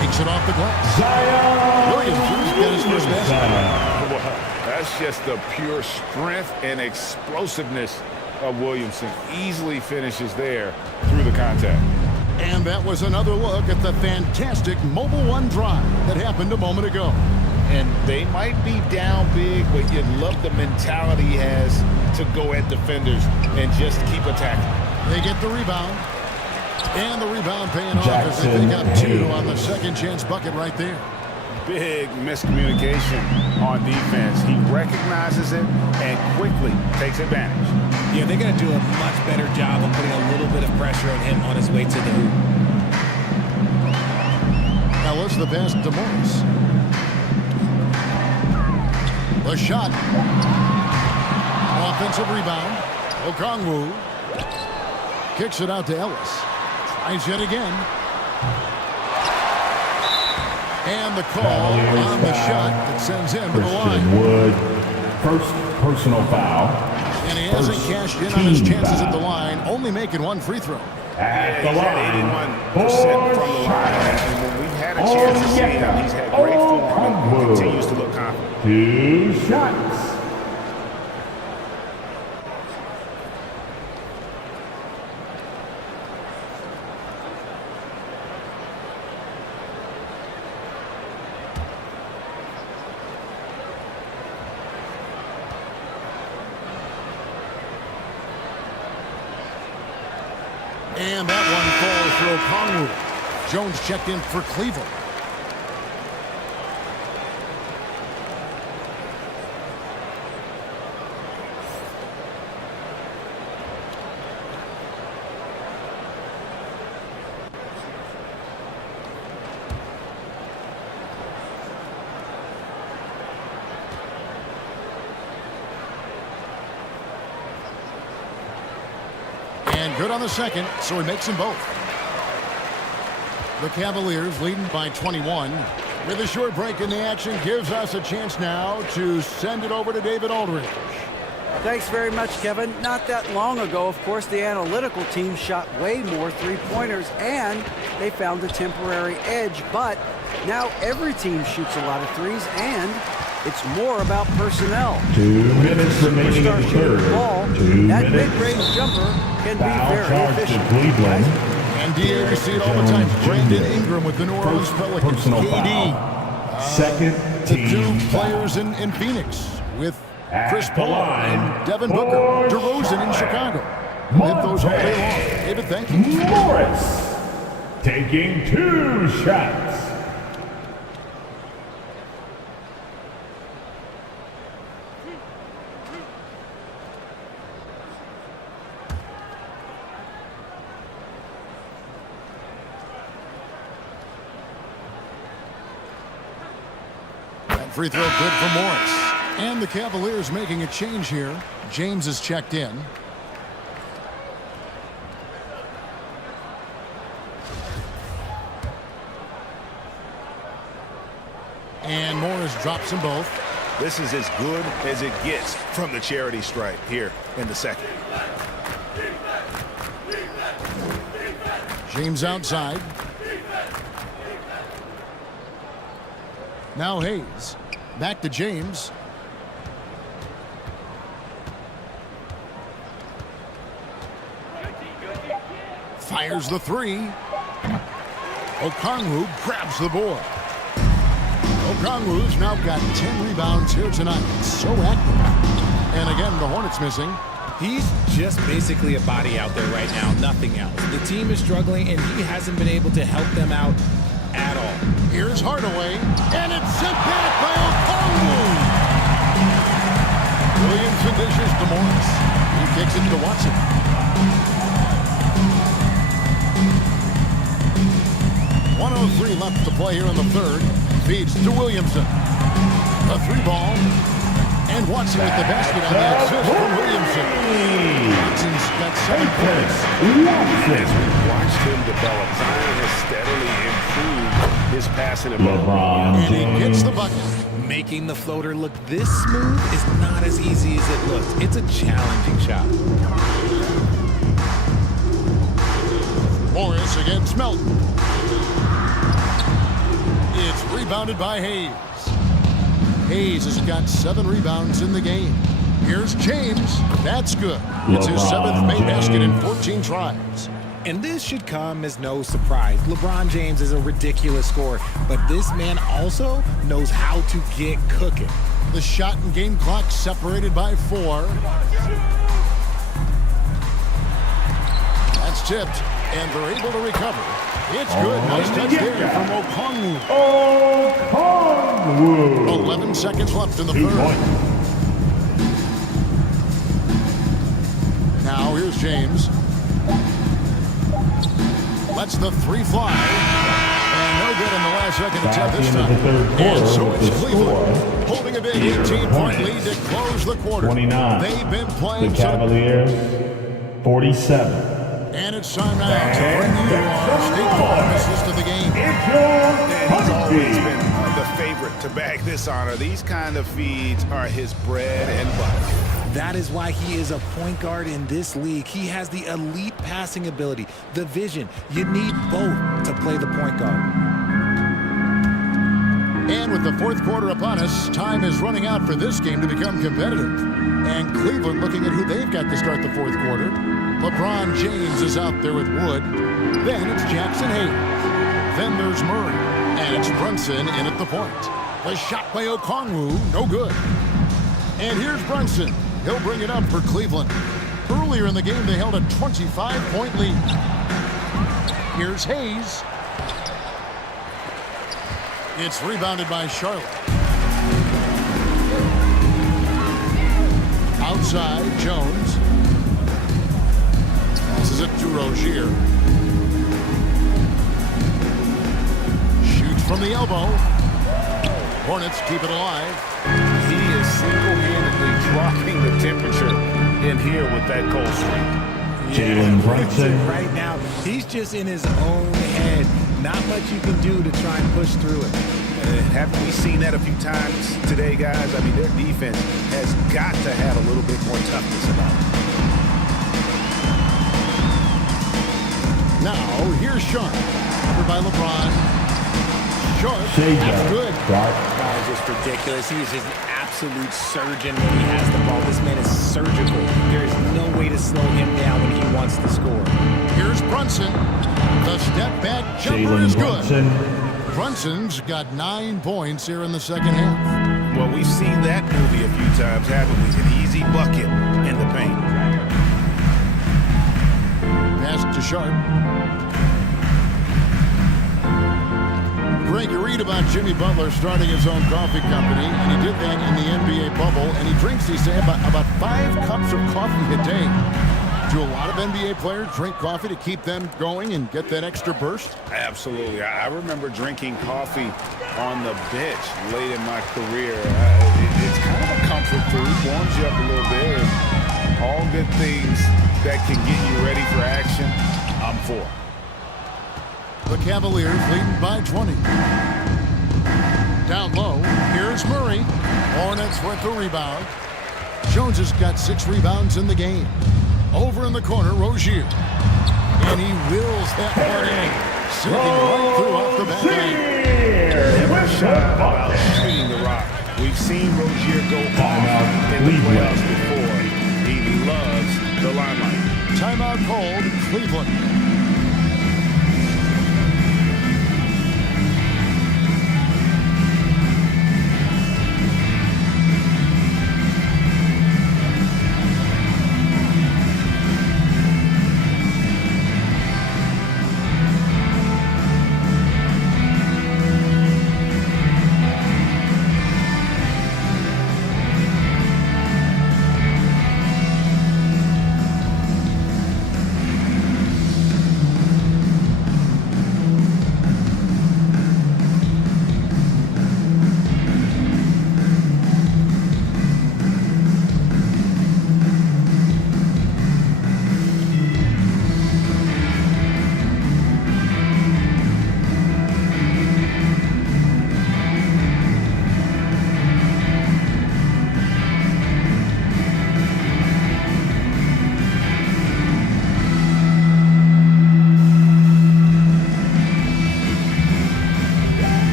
Takes it off the glass. Zion Williamson's got his first basket. Well, that's just the pure strength and explosiveness of Williamson. Easily finishes there through the contact. And that was another look at the fantastic Mobile One drive that happened a moment ago. And they might be down big, but you love the mentality he has to go at defenders and just keep attacking. They get the rebound. And the rebound paying off as they pick up 2 on the second chance bucket right there. Big miscommunication on defense. He recognizes it and quickly takes advantage. Yeah, they're going to do a much better job of putting a little bit of pressure on him on his way to the hoop. Here's the pass to Morris. The shot. Offensive rebound. Okongwu kicks it out to Ellis. Tries yet again. And the call on the shot that sends him to the line. Wood, first personal foul. And he hasn't cashed in on his chances at the line, only making one free throw. At the He's at 81% from the line. And when we've had a chance to see him, he's had great form and continues to look confident. 2 shots. And that one falls for Okongwu. Jones checked in for Cleveland. Good on the second, so he makes them both. The Cavaliers leading by 21. With a short break in the action, gives us a chance now to send it over to David Aldridge. Thanks very much, Kevin. Not that long ago, of course, the analytical team shot way more three-pointers, and they found a temporary edge. But now every team shoots a lot of threes, and it's more about personnel. 2 minutes remaining in the third. That mid-range jumper can be very efficient. And DA, we see it all the time. Brandon Ingram with the New Orleans Pelicans. KD. Second the 2 players in Phoenix with Chris Paul and Devin Booker. DeRozan in Chicago. Hit those all day long. David, thank you. Morris taking 2 shots. Free throw good for Morris. And the Cavaliers making a change here. James is checked in. And Morris drops them both. This is as good as it gets from the charity stripe here in the second. James outside. Now Hayes. Back to James. Fires the 3. Okongwu grabs the board. Okongwu's now got 10 rebounds here tonight. So active. And again, the Hornets missing. He's just basically a body out there right now, nothing else. The team is struggling, and he hasn't been able to help them out at all. Here's Hardaway, and it's sent back by Okongwu. Williamson dishes to Morris. He kicks it to Watson. .103 left to play here in the third. Feeds to Williamson. A 3-ball. And Watson with the basket on the assist from Williamson. Watson's got 7 points. As we watched him develop, Zion has steadily improved his passing ability. And he gets the bucket. Making the floater look this smooth is not as easy as it looks. It's a challenging shot. Morris against Melton. It's rebounded by Hayes. Hayes has got 7 rebounds in the game. Here's James. That's good. It's his 7th made basket in 14 tries. And this should come as no surprise. LeBron James is a ridiculous scorer, but this man also knows how to get cooking. The shot and game clock separated by 4. That's tipped, and they're able to recover. It's good. Nice touch there from Okongwu. 11 seconds left in the third. Now here's James. Lets the 3 fly. And no good in the last second second Back attempt this into time. the third quarter And so with it's the Cleveland score. holding a big Here, 18-point lead Hornets, to close the quarter. 29. They've been playing The Cavaliers, 47. And it's time now to bring you our State Farm assist of the game. And he's always been the favorite to bag this honor. These kind of feeds are his bread and butter. That is why he is a point guard in this league. He has the elite passing ability, the vision. You need both to play the point guard. And with the fourth quarter upon us, time is running out for this game to become competitive. And Cleveland looking at who they've got to start the fourth quarter. LeBron James is out there with Wood. Then it's Jackson Hayes. Then there's Murray. And it's Brunson in at the point. The shot by Okongwu, no good. And here's Brunson. He'll bring it up for Cleveland. Earlier in the game, they held a 25-point lead. Here's Hayes. It's rebounded by Charlotte. Outside, Jones. Passes it to Rozier. Shoots from the elbow. Hornets keep it alive. He is single-handedly dropping the temperature in here with that cold streak. Jalen Brunson. Right now, he's just in his own head. Not much you can do to try and push through it. Haven't we seen that a few times today, guys? I mean, their defense has got to have a little bit more toughness about it. Now, here's Sharp. Covered by LeBron. Sharp. That's good. That is just ridiculous. He is just an absolute surgeon when he has the ball. This man is surgical. There is no way to slow him down when he wants to score. Here's Brunson. The step back jumper is good. Brunson's got 9 points here in the second half. Well, we've seen that movie a few times, haven't we? An easy bucket in the paint. Pass to Sharp. Greg, you read about Jimmy Butler starting his own coffee company, and he did that in the NBA bubble, and he drinks, he said, about 5 cups of coffee a day. Do a lot of NBA players drink coffee to keep them going and get that extra burst? Absolutely. I remember drinking coffee on the bench late in my career. It's kind of a comfort food, warms you up a little bit. And all good things that can get you ready for action, I'm for. The Cavaliers leading by 20. Down low, here's Murray. Hornets with the rebound. Jones has got 6 rebounds in the game. Over in the corner, Rozier. And he wills that one in. Sinking right through off the back end. Never shy about shooting the rock. We've seen Rozier go off in the playoffs before. He loves the limelight. Timeout called, Cleveland.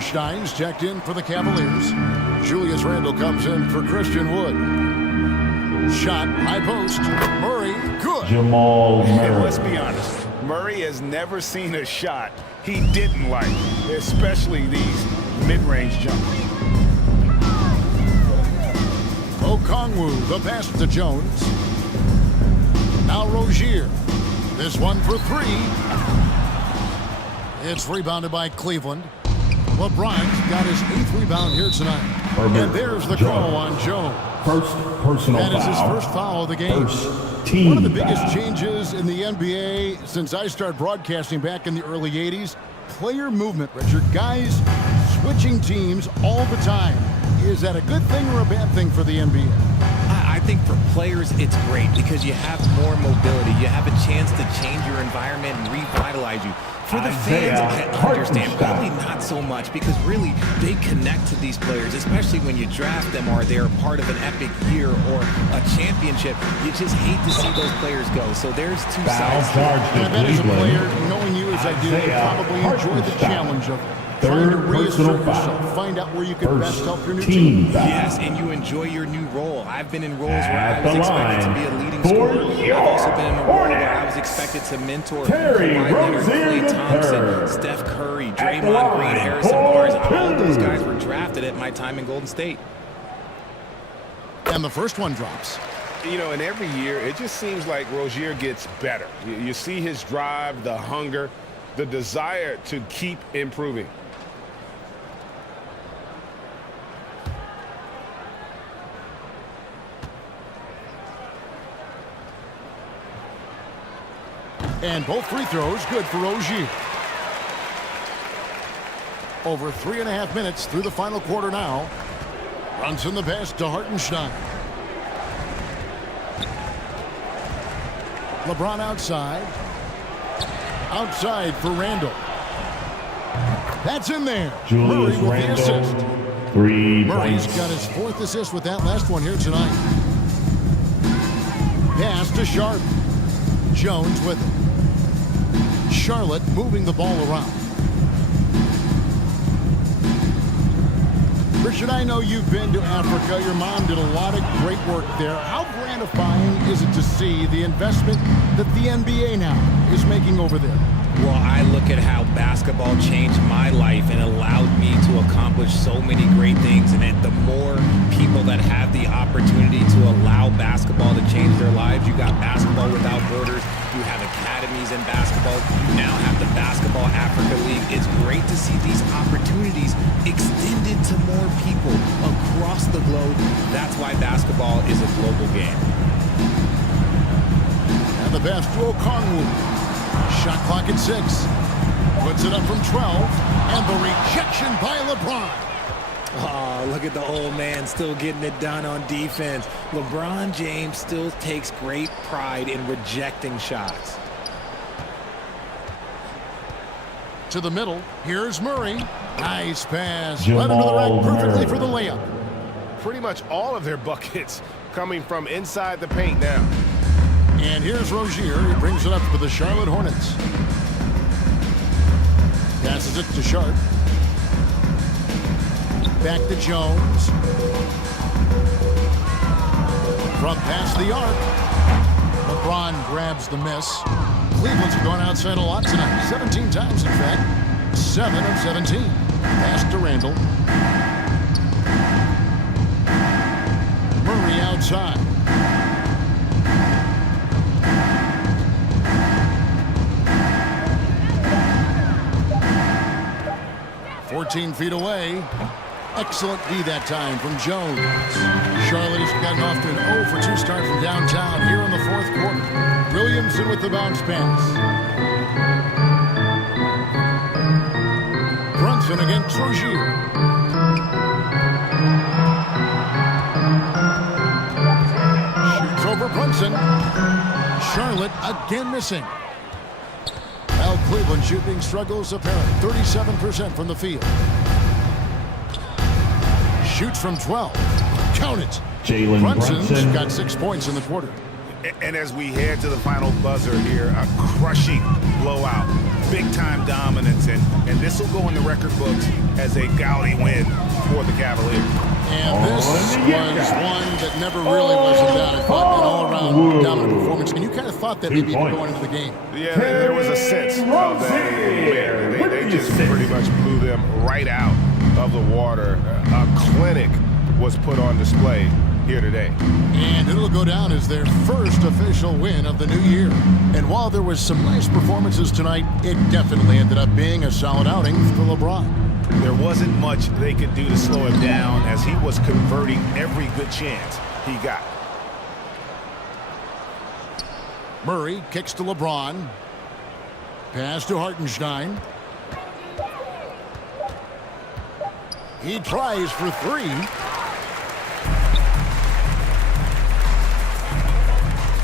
Stein's checked in for the Cavaliers. Julius Randle comes in for Christian Wood. Shot, high post. Murray, good. Jamal Murray. And let's be honest, Murray has never seen a shot he didn't like, especially these mid-range jumpers. Okongwu, the pass to Jones. Now Rozier. This one for 3. It's rebounded by Cleveland. LeBron's got his 8th rebound here tonight. And there's the call on Jones. First personal foul. That is his first foul of the game. First team One of the biggest foul. changes in the NBA since I started broadcasting back in the early 80s, player movement, Richard. Guys switching teams all the time. Is that a good thing or a bad thing for the NBA? I think for players, it's great because you have more mobility. You have a chance to change your environment and revitalize you. For the fans, I understand, probably not so much because really they connect to these players, especially when you draft them or they're part of an epic year or a championship. You just hate to see those players go. So there's two sides. And that is a player, knowing you as I do, you probably enjoy the challenge of trying to reassert yourself, find out where you can best help your new team. Yes, and you enjoy your new role. I've been in roles where I was expected to be a leading scorer. I've also been in a role where I was expected to mentor Kawhi Leonard, Klay Thompson, Steph Curry, Draymond Green, Harrison Barnes. All of those guys were drafted at my time in Golden State. And the first one drops. You know, and every year it just seems like Rozier gets better. You see his drive, the hunger, the desire to keep improving. And both free throws good for Rozier. Over 3.5 minutes through the final quarter now. Brunson the pass to Hartenstein. LeBron outside. Outside for Randall. That's in there. Julius Murray with Randle, the assist. 3 Murray's points. got his 4th assist with that last one here tonight. Pass to Sharp. Jones with it. Charlotte moving the ball around. Richard, I know you've been to Africa. Your mom did a lot of great work there. How gratifying is it to see the investment that the NBA now is making over there? Well, I look at how basketball changed my life and allowed me to accomplish so many great things. And the more people that have the opportunity to allow basketball to change their lives, you got Basketball Without Borders, you have academies in basketball, you now have the Basketball Africa League. It's great to see these opportunities extended to more people across the globe. That's why basketball is a global game. And the pass to Okongwu. Shot clock at 6. Puts it up from 12. And the rejection by LeBron. Oh, look at the old man still getting it done on defense. LeBron James still takes great pride in rejecting shots. To the middle. Here's Murray. Nice pass. Led him to the rack perfectly for the layup. Pretty much all of their buckets coming from inside the paint now. And here's Rozier. He brings it up for the Charlotte Hornets. Passes it to Sharp. Back to Jones. From past the arc. LeBron grabs the miss. Cleveland's gone outside a lot tonight. 17 times, in fact. 7 of 17. Pass to Randall. Murray outside. 14 feet away. Excellent D that time from Jones. Charlotte has gotten off to an 0 for 2 start from downtown here in the 4th quarter. Williamson with the bounce pass. Brunson against Rozier. Shoots over Brunson. Charlotte again missing. Well, Cleveland shooting struggles apparent. 37% from the field. Shoots from 12. Count it. Jalen Brunson's Brunson got 6 points in the quarter. And as we head to the final buzzer here, a crushing blowout, big-time dominance, and this will go in the record books as a gaudy win for the Cavaliers. And this was one that never really was in doubt. I thought an all-around dominant performance, and you kind of thought that maybe going into the game. Yeah, there was a sense of that. They just pretty much blew them right out of the water. A clinic was put on display here today. And it'll go down as their first official win of the new year. And while there was some nice performances tonight, it definitely ended up being a solid outing for LeBron. There wasn't much they could do to slow him down as he was converting every good chance he got. Murray kicks to LeBron. Pass to Hartenstein. He tries for three.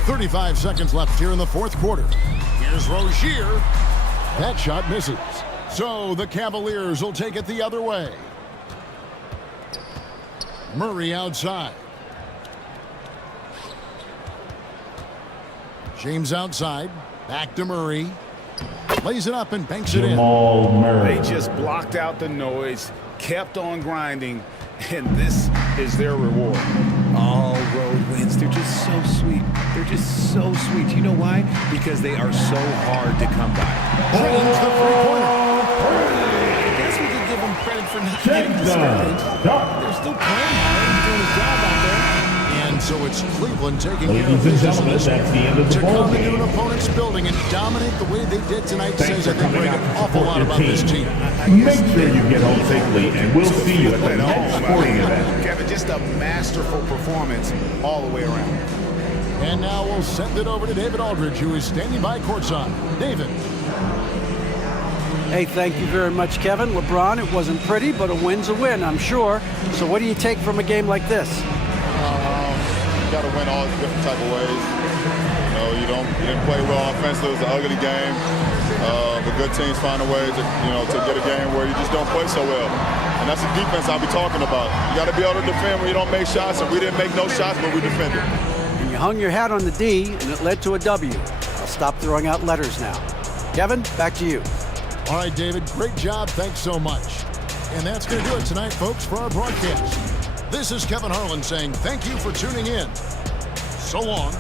35 seconds left here in the fourth quarter. Here's Rozier. That shot misses. So the Cavaliers will take it the other way. Murray outside. James outside. Back to Murray. Lays it up and banks it in. They just blocked out the noise, kept on grinding, and this is their reward. All road wins. They're just so sweet. They're just so sweet. You know why? Because they are so hard to come by. Drains the three-pointer. I guess we could give them credit for not getting discouraged. They're still playing hard and doing a job out there. And so it's Cleveland taking care of business in this one. To come into an opponent's building and dominate the way they did tonight says I think we're an awful lot about this team. Make sure you get home safely, and we'll see you at the next sporting event. Kevin, just a masterful performance all the way around. And now we'll send it over to David Aldridge, who is standing by courtside. David. Hey, thank you very much, Kevin. LeBron, it wasn't pretty, but a win's a win, I'm sure. So what do you take from a game like this? You got to win all different type of ways. You know, you didn't play well offensively. It was an ugly game. But good teams find a way to get a game where you just don't play so well. And that's the defense I'll be talking about. You got to be able to defend when you don't make shots, and we didn't make no shots, but we defended. And you hung your hat on the D, and it led to a W. I'll stop throwing out letters now. Kevin, back to you. All right, David, great job. Thanks so much. And that's going to do it tonight, folks, for our broadcast. This is Kevin Harlan saying thank you for tuning in. So long.